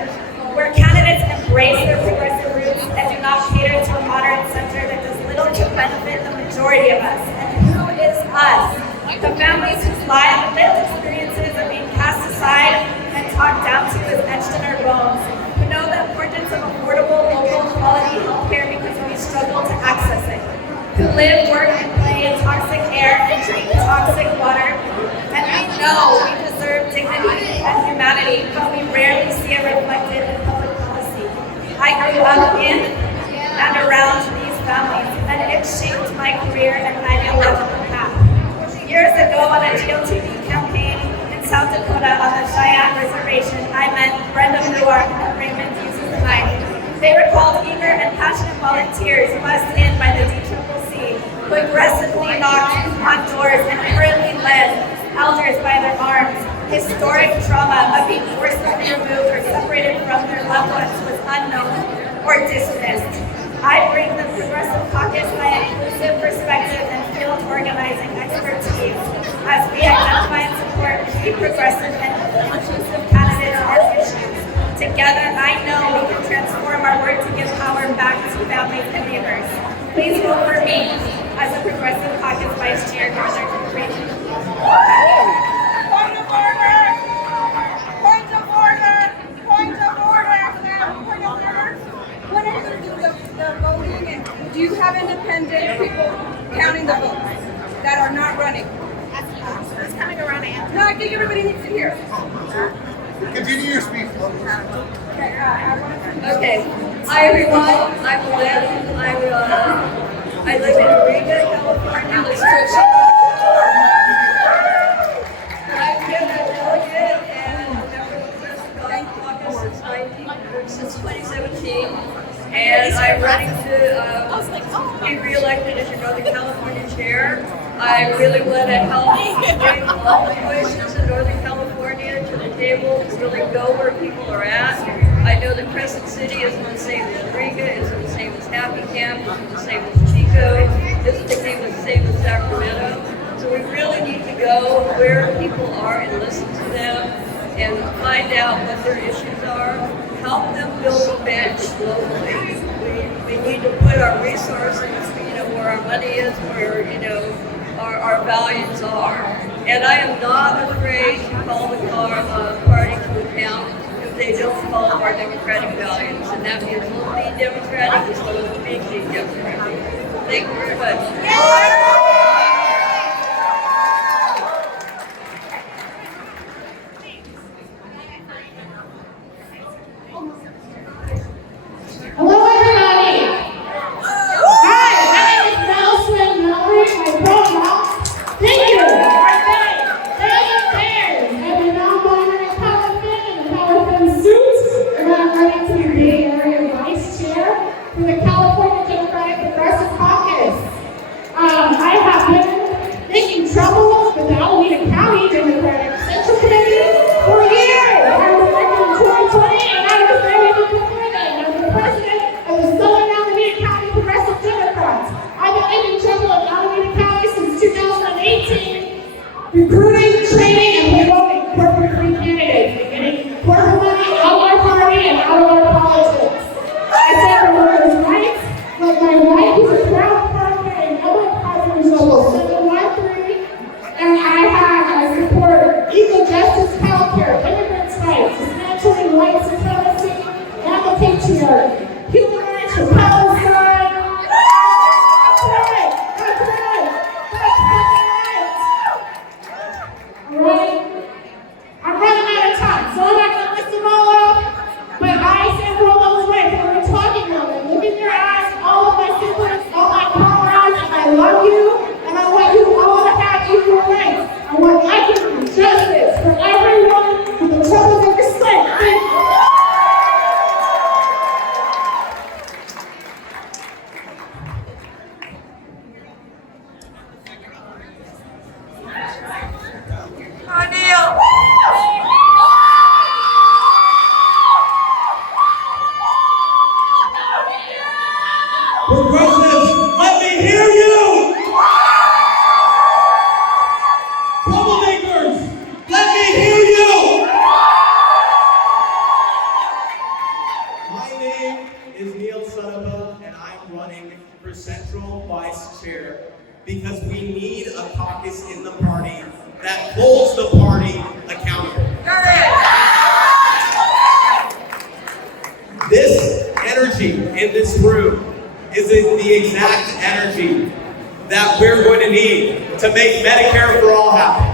where candidates embrace their progressive roots and do not cater to a modern center that does little to benefit the majority of us. And who is us? The families whose lived experiences are being cast aside and talked down to is etched in our bones, who know the importance of affordable, local, quality health care because we struggle to access it, who live, work, and play in toxic air and drink toxic water. And we know we deserve dignity and humanity, but we rarely see it reflected in grown in and around these families, and it shaped my career and ideological path. Years ago on a GOTV campaign in South Dakota on the Cheyenne Reservation, I met Brenda Brewer and Raymond Hughes. They were called eager and passionate volunteers buzzed in by the DCCC, who aggressively knocked on doors and hurriedly led elders by their arms. Historic trauma of being forcibly removed or separated from their loved ones was unknown or dismissed. I bring the Progressive Caucus my inclusive perspective and field organizing expertise as we identify and support key progressive and inclusive candidates and issues. Together, I know we can transform our work to give power back to families and neighbors. Please vote for me as the Progressive Caucus Vice Chair, Northern Region. Point of order! Point of order! Point of order! Point of order! When are you going to do the voting? And do you have independent people counting the votes that are not running? Who's coming around? No, I think everybody needs to hear. Continue your speech. Okay. Hi everyone. I'm Lynn. I live in Riga, California. I've been a delegate and a member of the Progressive Caucus since 2017. And I'm running to be re-elected as your Northern California chair. I really want to help bring all the voices in Northern California to the table to really go where people are at. I know that Crescent City isn't the same as Riga, isn't the same as Happy Camp, isn't the same as Chico, isn't the same as Sacramento. So we really need to go where people are and listen to them and find out what their issues are, help them build a bench locally. We need to put our resources, where our money is, where, our values are. And I am not afraid to call the party to account if they don't follow our democratic values. And that means we'll be democratic as well as being democratic. Thank you very much. Hello, everybody. Hi, my name is Maxwell Frost. My pronoun. Thank you. I'm a non-binary power fan in a power fan suit, and I'm running to be Bay Area Vice Chair for the California Democratic Progressive Caucus. I have been making trouble with the Alameda County Democratic Central Committee for years. I was elected in 2020, and I was there even before then as the president of the Southern Alameda County Progressive Democrats. I've been making trouble in Alameda County since 2018, recruiting, training, and promoting corporate-free candidates and getting corporate money out of our party and out of our politics. I stand for workers' rights, like my wife, who's a proud partner in other partners level 713, and I support equal justice, healthcare, immigrants' rights, dismantling white supremacy and the patriarchy, human rights for Palestine. That's right. All right. I'm running out of time, so I'm not going to list them all off, but I stand for all those rights that we're talking about. And look in your eyes, all of my siblings, all my comrades, and I love you, and I want you all to have equal rights. I want equity and justice for everyone with the troubles of respect. Thank you. Progressives, let me hear you! Troublemakers, let me hear you! My name is Neil Sutaba, and I'm running for Central Vice Chair because we need a caucus in the party that holds the party accountable. This energy in this room is the exact energy that we're going to need to make Medicare for all happen.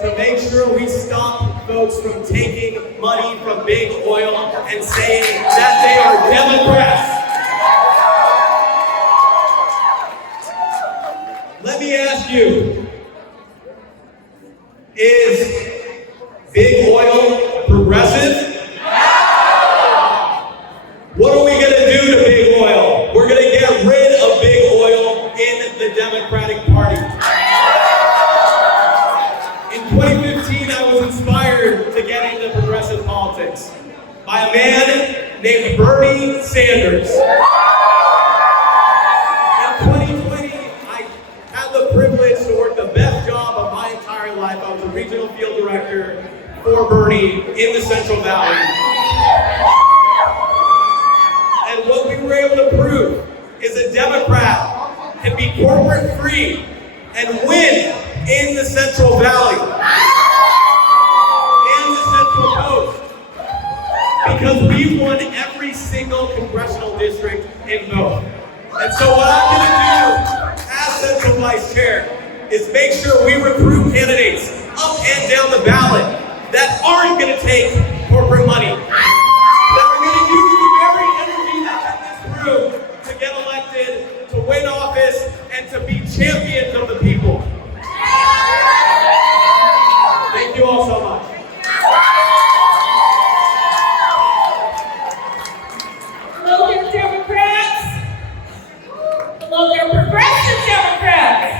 To make sure we stop folks from taking money from big oil and saying that they are Democrats. Let me ask you, is big oil progressive? What are we going to do to big oil? We're going to get rid of big oil in the Democratic Party. In 2015, I was inspired to get into progressive politics by a man named Bernie Sanders. In 2020, I had the privilege to work the best job of my entire life. I was a regional field director for Bernie in the Central Valley. And what we were able to prove is a Democrat can be corporate free and win in the Central Valley and the Central Coast because we won every single congressional district in both. And so what I'm going to do as Central Vice Chair is make sure we recruit candidates up and down the ballot that aren't going to take corporate money, that are going to use the very energy that's in this room to get elected, to win office, and to be champions of the people. Thank you all so much. Hello there, Democrats. Hello there, Progressive Democrats.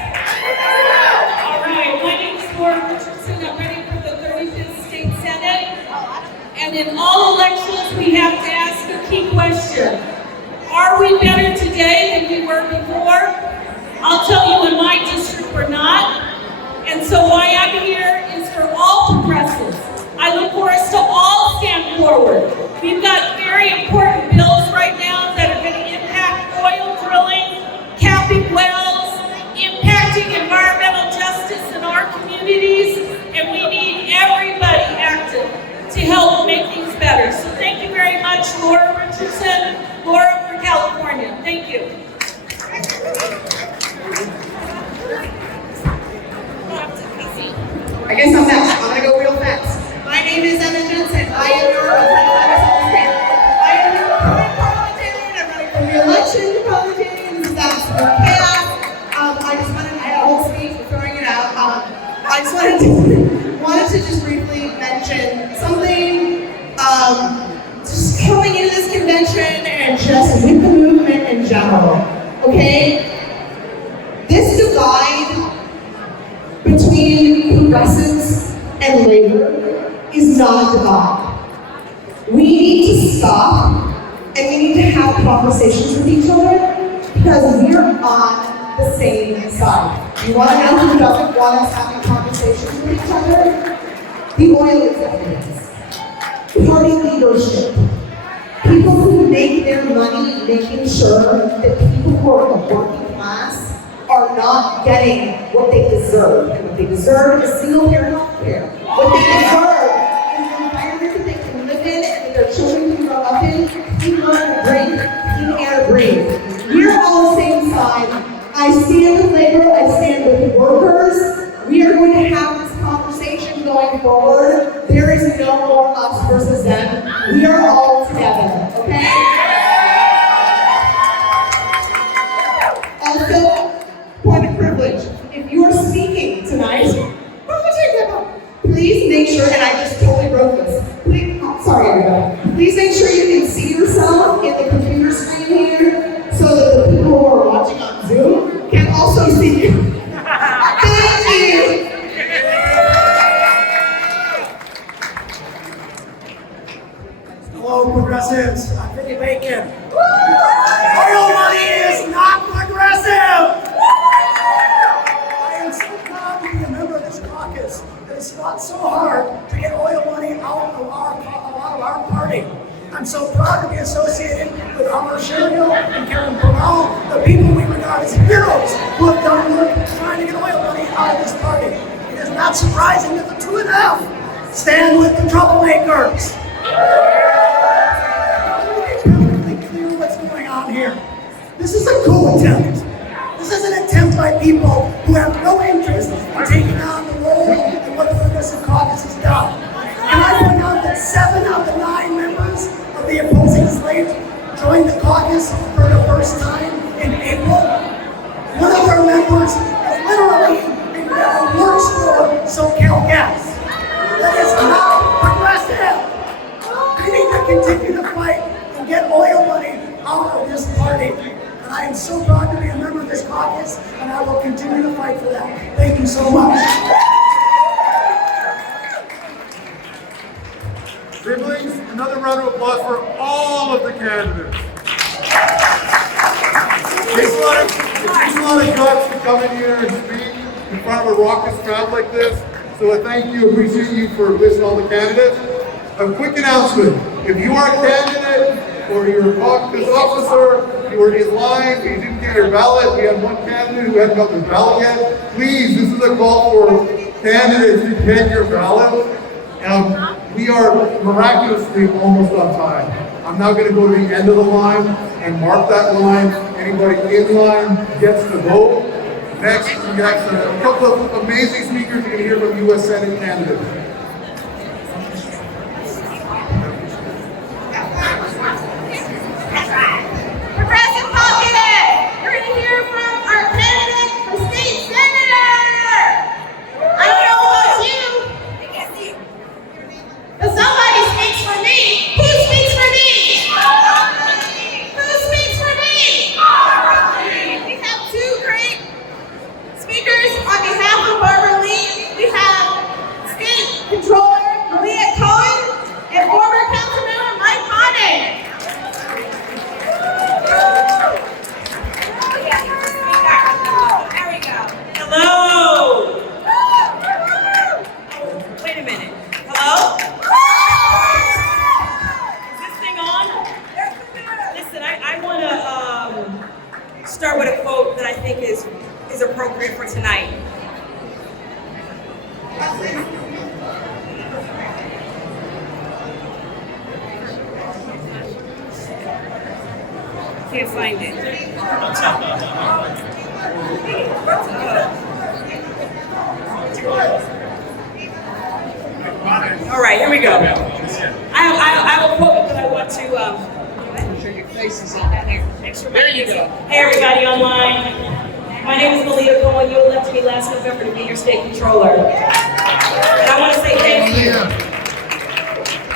All right, my name is Laura Richardson. I'm running for the 35th State Senate. And in all elections, we have to ask a key question. Are we better today than we were before? I'll tell you, in my district, we're not. And so why I'm here is for all progressives. I look for us to all stand forward. We've got very important bills right now that are going to impact oil drilling, capping wells, impacting environmental justice in our communities, and we need everybody active to help make things better. So thank you very much, Laura Richardson, Laura for California. Thank you. I guess I'm next. I'm gonna go real fast. My name is Emma Johnson. I am your current parliamentarian. I'm running for re-election parliamentarian. This is absolute chaos. I had a whole speech for throwing it out. I just wanted to just briefly mention something. Just coming into this convention and just with the movement in general. Okay, this divide between progressives and labor is not a divide. We need to stop and we need to have conversations with each other because we're on the same side. You want to know who doesn't want us having conversations with each other? The oil executives, party leadership, people who make their money making sure that people who are the working class are not getting what they deserve. And what they deserve is single-payer health care. What they deserve is an environment that they can live in and that their children can grow up in, clean water to drink, clean air to breathe. We're all the same side. I stand with labor, I stand with workers. We are going to have this conversation going forward. There is no more us versus them. We are all together, okay? Also, point of privilege. If you're speaking tonight, please make sure, and I just totally wrote this. Please, sorry everybody. Please make sure you can see yourself in the computer screen here so that the people who are watching on Zoom can also see you. Thank you. Hello, progressives. I'm Vinny Bacon. Oil money is not progressive. I am so proud to be a member of this caucus that has fought so hard to get oil money out of our party. I'm so proud to be associated with Amar Sheriel and Karen Brown, the people we regard as heroes who have done work trying to get oil money out of this party. It is not surprising that the two of them stand with the troublemakers. It's perfectly clear what's going on here. This is a coup attempt. This is an attempt by people who have no interest in taking on the role and what the Progressive Caucus has done. And I point out that 7 of the 9 members of the opposing slate joined the caucus for the first time in April. One of their members is literally works for SoCal Gas. That is not progressive. We need to continue to fight and get oil money out of this party. And I am so proud to be a member of this caucus, and I will continue to fight for that. Thank you so much. Siblings, another round of applause for all of the candidates. It takes a lot of guts to come in here and speak in front of a raucous crowd like this. So I thank you, appreciate you for listening to all the candidates. A quick announcement. If you are a candidate or you're a caucus officer, you were in line, you didn't get your ballot, we had one candidate who hadn't got their ballot yet, please, this is a call for candidates to get your ballot. We are miraculously almost on time. I'm now going to go to the end of the line and mark that line. Anybody in line gets to vote. Next, we got a couple of amazing speakers you're going to hear from U.S. Senate candidates. Progressive Caucus! You're going to hear from our candidate for state senator! I don't know about you, but somebody speaks for me. Who speaks for me? Who speaks for me? We have 2 great speakers on behalf of Barbara Lee. We have State Controller Malia Cohen and former Councilmember Mike Bonin. There we go. Hello. Wait a minute. Hello? Is this thing on? Listen, I want to start with a quote that I think is appropriate for tonight. Can't find it. All right, here we go. I have a quote that I want to. Make sure your face is on there. There you go. Hey, everybody online. My name is Malia Cohen. You elected me last November to be your state controller. And I want to say thank you.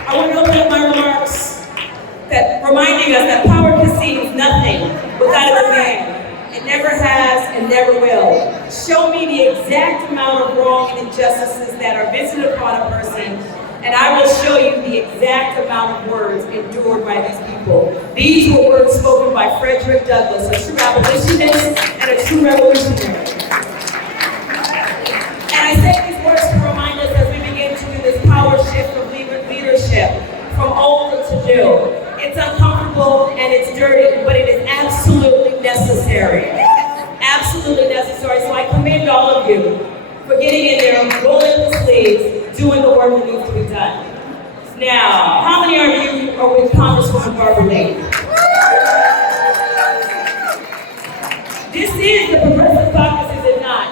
I want to open up my remarks that reminding us that power concedes nothing without a demand. It never has and never will. Show me the exact amount of wrong and injustices that are visited upon a person, and I will show you the exact amount of words endured by these people. These were words spoken by Frederick Douglass, a true abolitionist and a true revolutionary. And I say these words to remind us as we begin to do this power shift of leadership from old to new. It's uncomfortable and it's dirty, but it is absolutely necessary. Absolutely necessary. So I commend all of you for getting in there, rolling up the sleeves, doing the work that needs to be done. Now, how many of you are with Congresswoman Barbara Lee? This is the Progressive Caucus, is it not?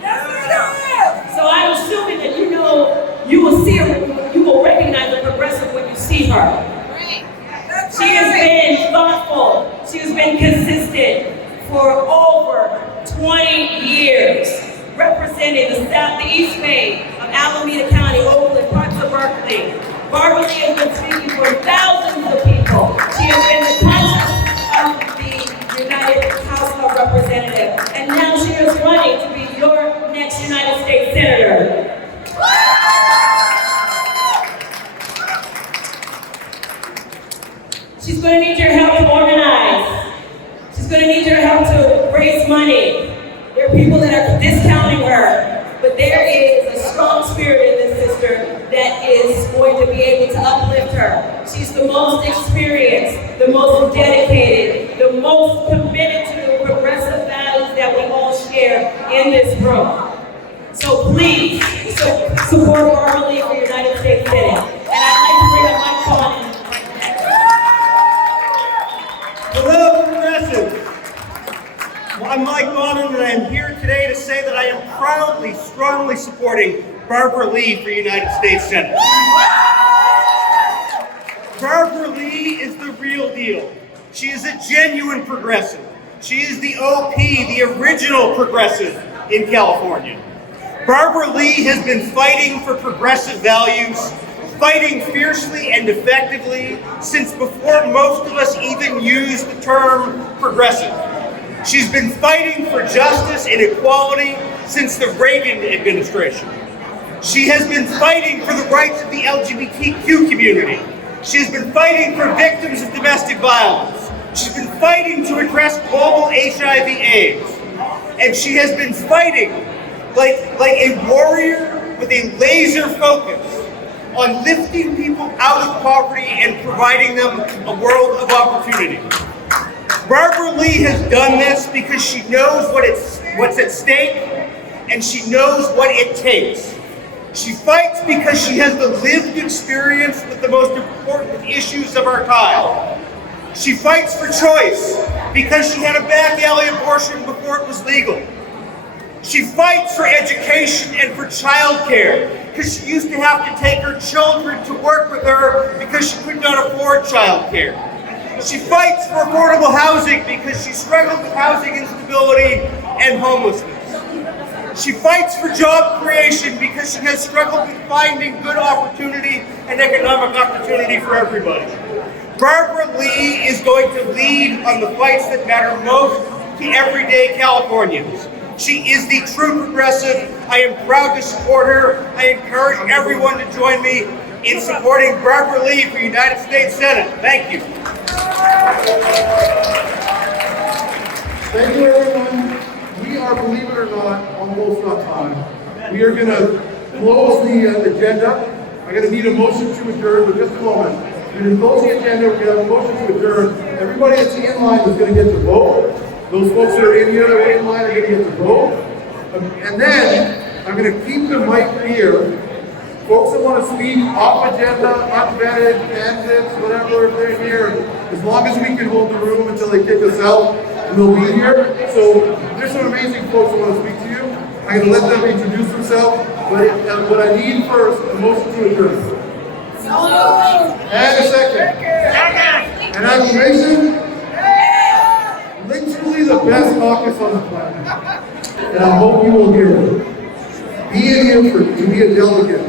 Yes, it is. So I'm assuming that you will see her, you will recognize the progressive when you see her. She has been thoughtful. She has been consistent for over 20 years, representing the East Bay of Alameda County, Oakland, parts of Berkeley. Barbara Lee has been speaking for thousands of people. She has been the conscience of the United House of Representatives, and now she is running to be your next United States Senator. She's going to need your help to organize. She's going to need your help to raise money. There are people that are discounting her, but there is a strong spirit in this sister that is going to be able to uplift her. She's the most experienced, the most dedicated, the most committed to the progressive values that we all share in this room. So please support Barbara Lee for United States Senate. And I'd like to bring up Mike Bonin. Hello, Progressive. Well, I'm Mike Bonin, and I am here today to say that I am proudly, strongly supporting Barbara Lee for United States Senate. Barbara Lee is the real deal. She is a genuine progressive. She is the OP, the original progressive in California. Barbara Lee has been fighting for progressive values, fighting fiercely and effectively since before most of us even used the term progressive. She's been fighting for justice and equality since the Reagan administration. She has been fighting for the rights of the LGBTQ community. She has been fighting for victims of domestic violence. She's been fighting to address global HIV/AIDS. And she has been fighting like a warrior with a laser focus on lifting people out of poverty and providing them a world of opportunity. Barbara Lee has done this because she knows what's at stake, and she knows what it takes. She fights because she has the lived experience with the most important issues of our time. She fights for choice because she had a back alley abortion before it was legal. She fights for education and for childcare because she used to have to take her children to work with her because she could not afford childcare. She fights for affordable housing because she struggled with housing instability and homelessness. She fights for job creation because she has struggled with finding good opportunity and economic opportunity for everybody. Barbara Lee is going to lead on the fights that matter most to everyday Californians. She is the true progressive. I am proud to support her. I encourage everyone to join me in supporting Barbara Lee for United States Senate. Thank you. Thank you, everyone. We are, believe it or not, almost on time. We are going to close the agenda. I'm going to need a motion to adjourn, but just a moment. We're going to close the agenda. We're going to have a motion to adjourn. Everybody that's in line is going to get to vote. Those folks that are in here that are in line are going to get to vote. And then I'm going to keep the mic here. Folks that want to speak off agenda, unvetted, candidates, whatever, if they're here, as long as we can hold the room until they kick us out, we'll be here. So there's some amazing folks that want to speak to you. I'm going to let them introduce themselves. But what I need first, a motion to adjourn. And a second. An acclamation. Literally the best caucus on the planet. And I hope you will hear it. Be in here to be a delegate.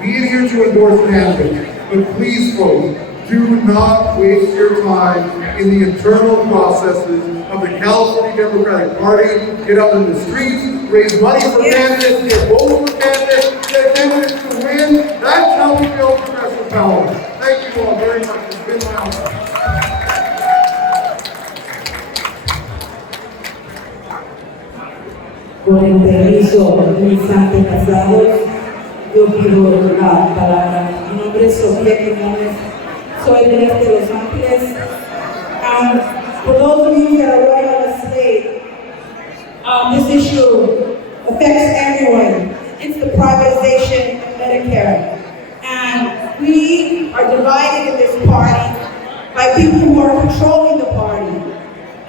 Be in here to endorse candidates. But please, folks, do not waste your time in the internal processes of the California Democratic Party. Get out in the streets, raise money for candidates, get votes for candidates, get candidates to win. That's how we build progressive power. Thank you all very much. It's been my honor. Con el permiso de mis antepasados, yo quiero dar palabra. Mi nombre es Sofía Quiñones, soy de Los Ángeles. For those of you that are right on the state, this issue affects everyone. It's the privatization of Medicare. And we are divided in this party by people who are controlling the party.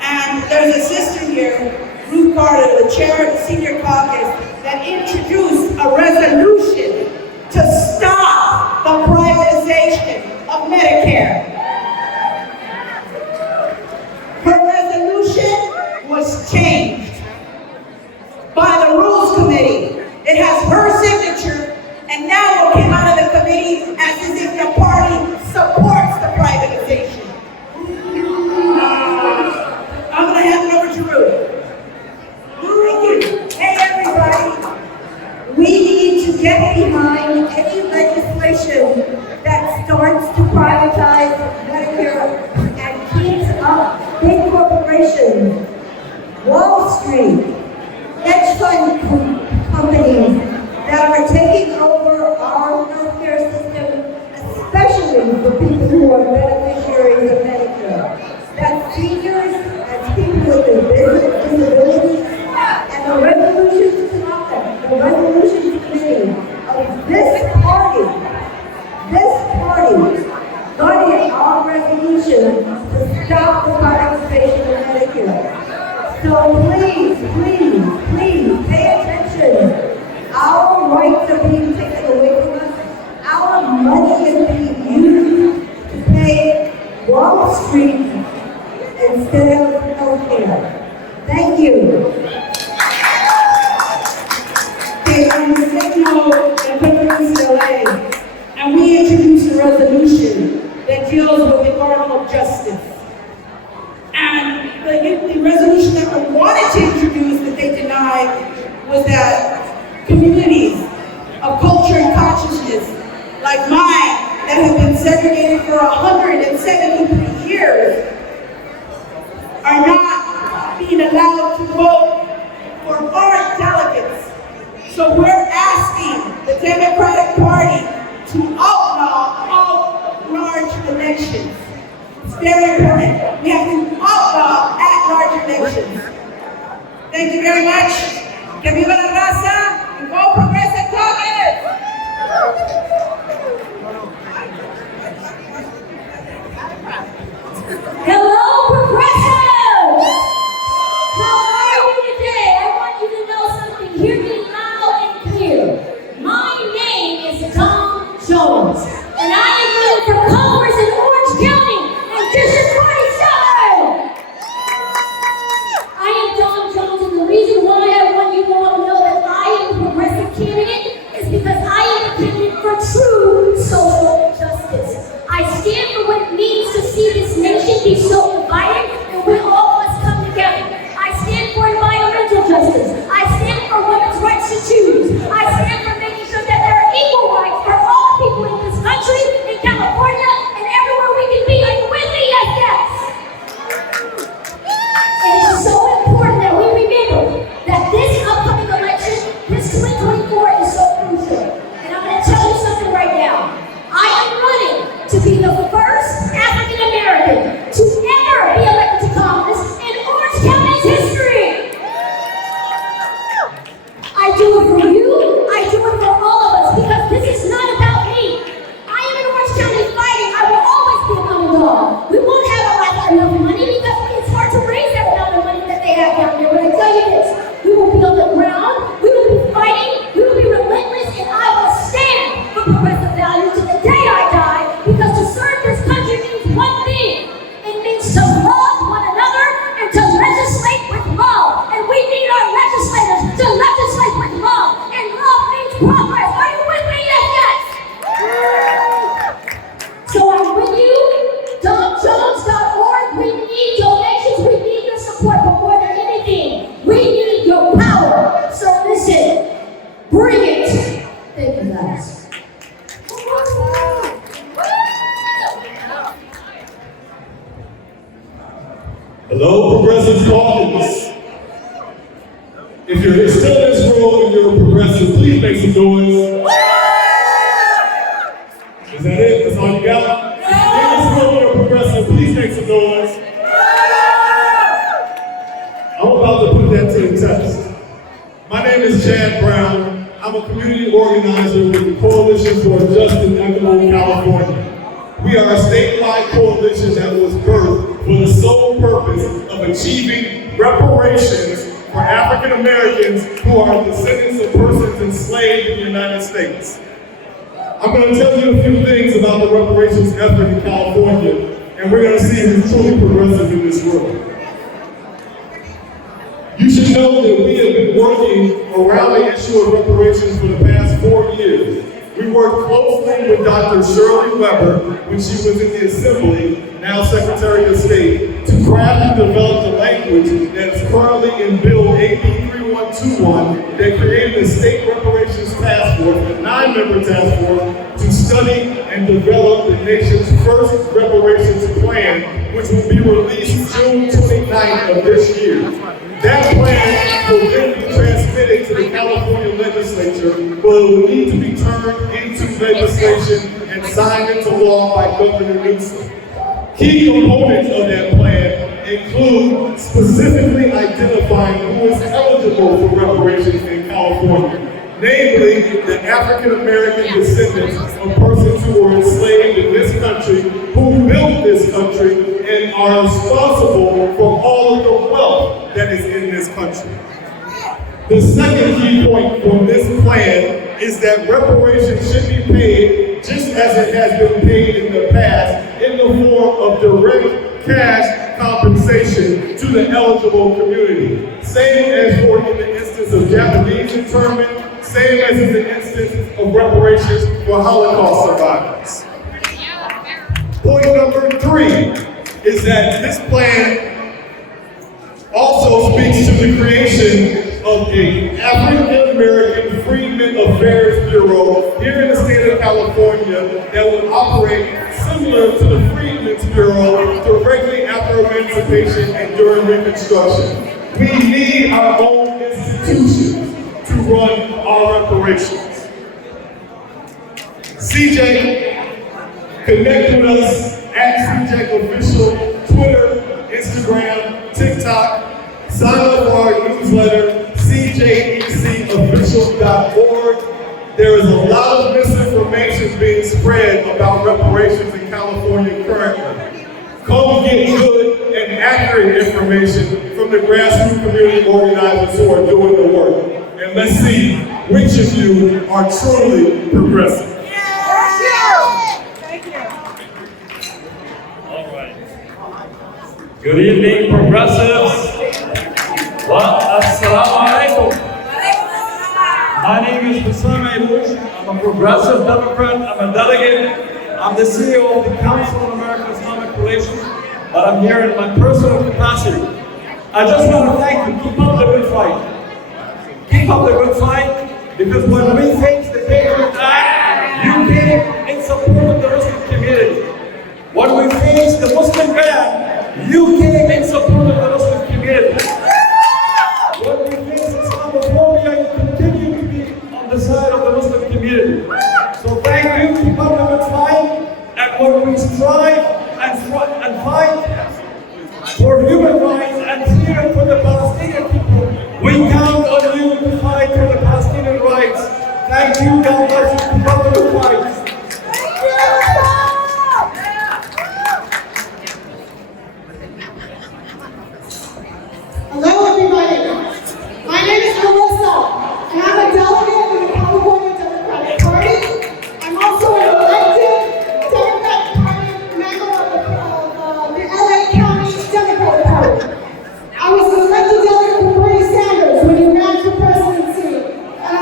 And there's a sister here, Ruth Carter, the chair of the Senior Caucus, that introduced a resolution to stop the privatization of Medicare. Her resolution was changed by the Rules Committee. It has her signature, and now what came out of the committee as if the party supports the privatization. I'm going to hand it over to Ruth. Thank you. Hey, everybody. We need to get behind any legislation that starts to privatize Medicare and keeps up big corporations, Wall Street, hedge fund companies that are taking over our healthcare system, especially for people who are beneficiaries of Medicare. That's seniors, that's people with disabilities, and the resolution to stop them, the resolution committee of this party voted our resolution to stop the privatization of Medicare. So please, please, please pay attention. Our rights are being resolution that deals with environmental justice. And the resolution that we wanted to introduce that they denied was that communities of culture and consciousness like mine that have been segregated for 173 years are not being allowed to vote for foreign delegates. So we're asking the Democratic Party to outlaw all large elections. It's very important. We have to outlaw at-large elections. Thank you very much. Que viva la raza and go Progressive Caucus! Hello, Progressive! How are you today? I want you to know something. Hear me loud and clear. My name is Tom Jones, and I am running for Congress in Orange County and District 47! I am Tom Jones, and the reason why I want you all to know that I am a progressive candidate is because I am a candidate for true social justice. I stand for what it means to see this nation be so divided and we all must come together. I stand for environmental justice. I stand for women's rights to choose. I stand for making sure that there are equal rights for all people in this country, in California, and everywhere we can be. Are you with me? Yes, yes. It is so important that we remember that this upcoming election, this 2024, is so crucial. And I'm going to tell you something right now. I am running to be the first African American to ever be elected to Congress in Orange County's history. I do it for you, I do it for all of us, because this is not about me. I am in Orange County fighting. I will always be an underdog. We won't have enough money because it's hard to raise that amount of money that they have down there. But I tell you this, we will be on the ground, we will be fighting, we will be relentless, and I will stand for progressive values to the day I die, because to serve this country means one thing. It means to love one another and to legislate with love. And we need our legislators to legislate with love. And love means progress. Are you with me? Yes, yes. So I'm with you. DomJones.org. We need donations. We need your support. But more than anything, we need your power. So listen, bring it. Thank you, guys. Hello, Progressive Caucus. If you're still in this room and you're a progressive, please make some noise. Is that it? That's all you got? In this room, you're a progressive, please make some noise. I'm about to put that to the test. My name is Chad Brown. I'm a community organizer with the Coalition for a Just and Equitable California. We are a statewide coalition that was birthed for the sole purpose of achieving reparations for African Americans who are descendants of persons enslaved in the United States. I'm going to tell you a few things about the reparations effort in California, and we're going to see who's truly progressive in this room. You should know that we have been working around the issue of reparations for the past 4 years. We worked closely with Dr. Shirley Weber when she was in the Assembly, now Secretary of State, to craft and develop the language that is currently in Bill AB 3121 that created a state reparations task force, a 9-member task force, to study and develop the nation's first reparations plan, which will be released June 29th of this year. That plan will then be transmitted to the California legislature, but it will need to be turned into legislation and signed into law by Governor Newsom. Key components of that plan include specifically identifying who is eligible for reparations in California, namely the African American descendants of persons who were enslaved in this country, who built this country, and are responsible for all of the wealth that is in this country. The second key point from this plan is that reparations should be paid just as it has been paid in the past in the form of direct cash compensation to the eligible community. Same as for in the instance of Japanese internment, same as in the instance of reparations for Holocaust survivors. Point number 3 is that this plan also speaks to the creation of an African American Freedmen Affairs Bureau here in the state of California that will operate similar to the Freedmen's Bureau directly after emancipation and during Reconstruction. We need our own institutions to run our reparations. CJ, connect with us at CJ Official, Twitter, Instagram, TikTok. Sign up for our newsletter, cjecofficial.org. There is a lot of misinformation being spread about reparations in California currently. Come get good and accurate information from the grassroots community organizers who are doing the work. And let's see which of you are truly progressive. Good evening, progressives. Assalamu alaikum. My name is Hussam Ayloush. I'm a progressive Democrat. I'm a delegate. I'm the CEO of the Council on American Islamic Relations, but I'm here in my personal capacity. I just want to thank you. Keep up the good fight. Keep up the good fight, because when we faced the Patriot Act, you came in support of the Muslim community. When we faced the Muslim ban, you came in support of the Muslim community. When we face Islamophobia, you continue to be on the side of the Muslim community. So thank you, keep up the good fight. And when we strive and fight for human rights and freedom for the Palestinian people, we count on you to fight for the Palestinian rights. Thank you, God bless you, keep up the good fight. Hello, everybody. My name is Melissa, and I'm a delegate of the California Democratic Party. I'm also an elected Democratic Party member of the LA County Democratic Party. I was an elected delegate for Bernie Sanders when he ran for presidency, and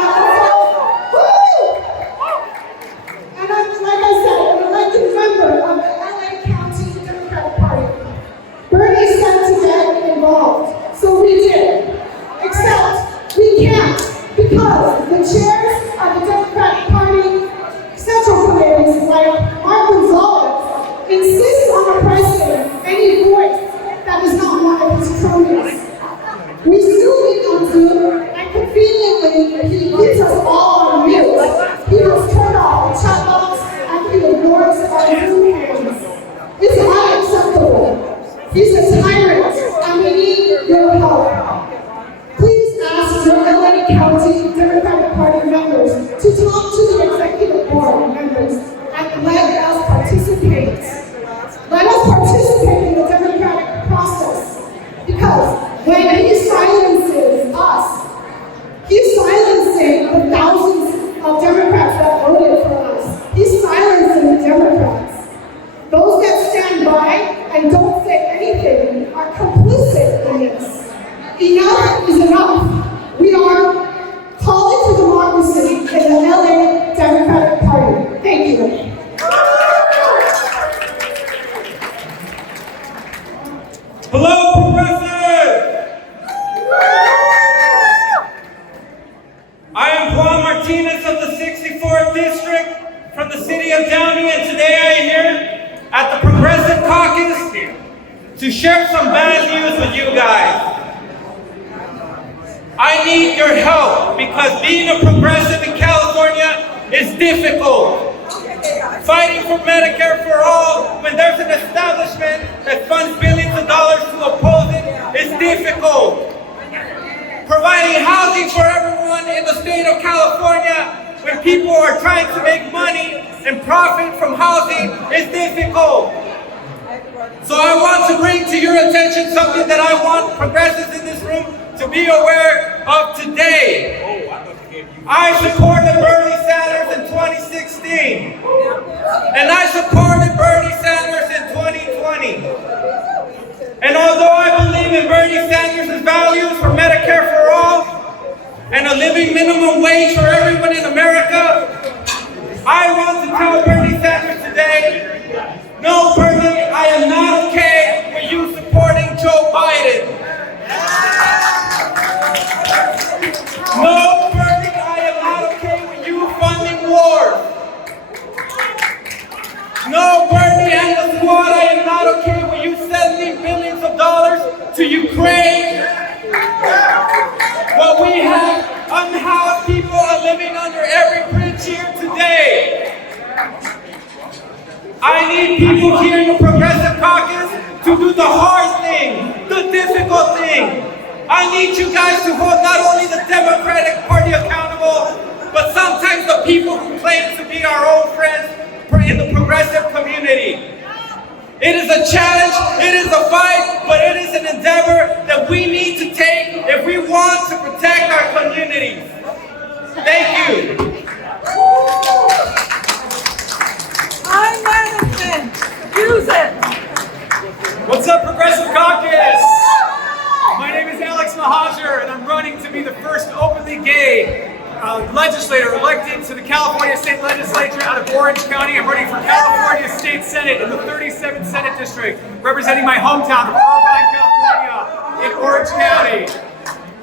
like I said, an elected member of the LA County Democratic Party. Bernie said to get involved. So we did, except we can't, because the chairs of the Democratic Party Central Committees, like Mark Gonzalez, insist on oppressing any voice that is not one of his cronies. We still meet on Zoom, and conveniently, he keeps us all on mute. He has turned off the chat box, and he ignores our Zoom hands. It's unacceptable. He's a tyrant, and we need your help. Please ask your LA County Democratic Party members to talk to the executive board members and let us participate. Let us participate in the democratic process, because when he silences us, he's silencing the thousands of Democrats that voted for us. He's silencing the Democrats. Those that stand by and don't say anything are complicit in this. Enough is enough. We are calling for democracy in the LA Democratic Party. Thank you. Hello, progressive! I am Juan Martinez of the 64th District from the city of Downey, and today I am here at the Progressive Caucus to share some bad news with you guys. I need your help because being a progressive in California is difficult. Fighting for Medicare for all when there's an establishment that funds billions of dollars to oppose it is difficult. Providing housing for everyone in the state of California when people are trying to make money and profit from housing is difficult. So I want to bring to your attention something that I want progressives in this room to be aware of today. I supported Bernie Sanders in 2016. And I supported Bernie Sanders in 2020. And although I believe in Bernie Sanders' values for Medicare for all and a living minimum wage for everyone in America, I want to tell Bernie Sanders today, no, to Ukraine. What we have unhoused people are living under every bridge here today. I need people here in the Progressive Caucus to do the hard thing, the difficult thing. I need you guys to hold not only the Democratic Party accountable, but sometimes the people who claim to be our own friends in the progressive community. It is a challenge, it is a fight, but it is an endeavor that we need to take if we want to protect our communities. Thank you. I'm medicine. Use it. What's up, Progressive Caucus? My name is Alex Mahajer, and I'm running to be the first openly gay legislator elected to the California State Legislature out of Orange County. I'm running for California State Senate in the 37th Senate District, representing my hometown of Irvine, California, in Orange County.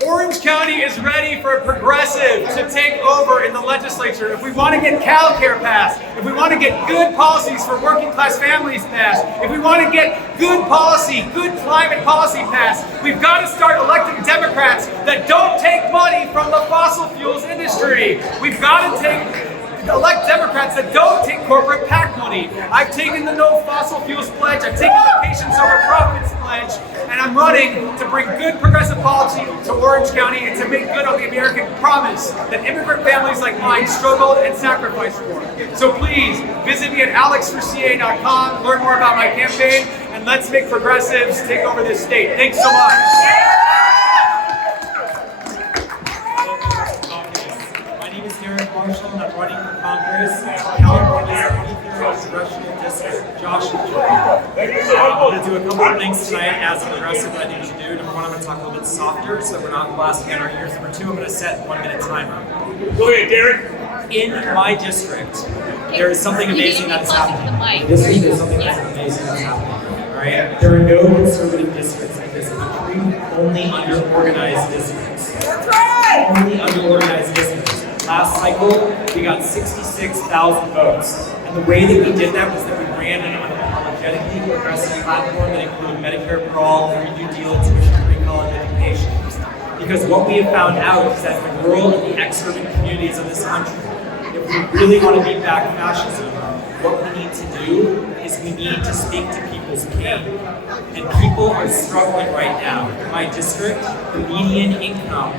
Orange County is ready for a progressive to take over in the legislature. If we want to get Cal Care passed, if we want to get good policies for working class families passed, if we want to get good policy, good climate policy passed, we've got to start electing Democrats that don't take money from the fossil fuels industry. We've got to elect Democrats that don't take corporate PAC money. I've taken the no fossil fuels pledge, I've taken the patients over profits pledge, and I'm running to bring good progressive policy to Orange County and to make good on the American promise that immigrant families like mine struggled and sacrificed for. So please, visit me at alexforca.com, learn more about my campaign, and let's make progressives take over this state. Thanks so much. Marshall, and I'm running for Congress, California's 23rd Congressional District, Joshua. I'm going to do a couple of things tonight as a progressive that I need to do. Number one, I'm going to talk a little bit softer so that we're not blasting out our ears. Number two, I'm going to set 1 minute timer. Go ahead, Derek. In my district, there is something amazing that is happening. In this district, there's something that's amazing that's happening. All right? There are no conservative districts in this country, only under-organized districts. That's right! Only under-organized districts. Last cycle, we got 66,000 votes. And the way that we did that was that we ran an unapologetically progressive platform that included Medicare for all, free New Deal, tuition-free college education. Because what we have found out is that the rural and the ex-urban communities of this country, if we really want to beat back fascism, what we need to do is we need to speak to people's pain. And people are struggling right now. In my district, the median income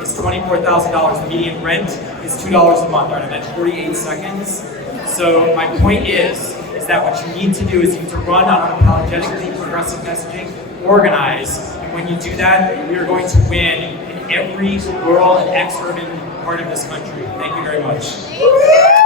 is $24,000. The median rent is $2 a month. All right, I'm at 48 seconds. So my point is that what you need to do is you need to run on unapologetically progressive messaging, organize, and when you do that, we are going to win in every rural and ex-urban part of this country. Thank you very much.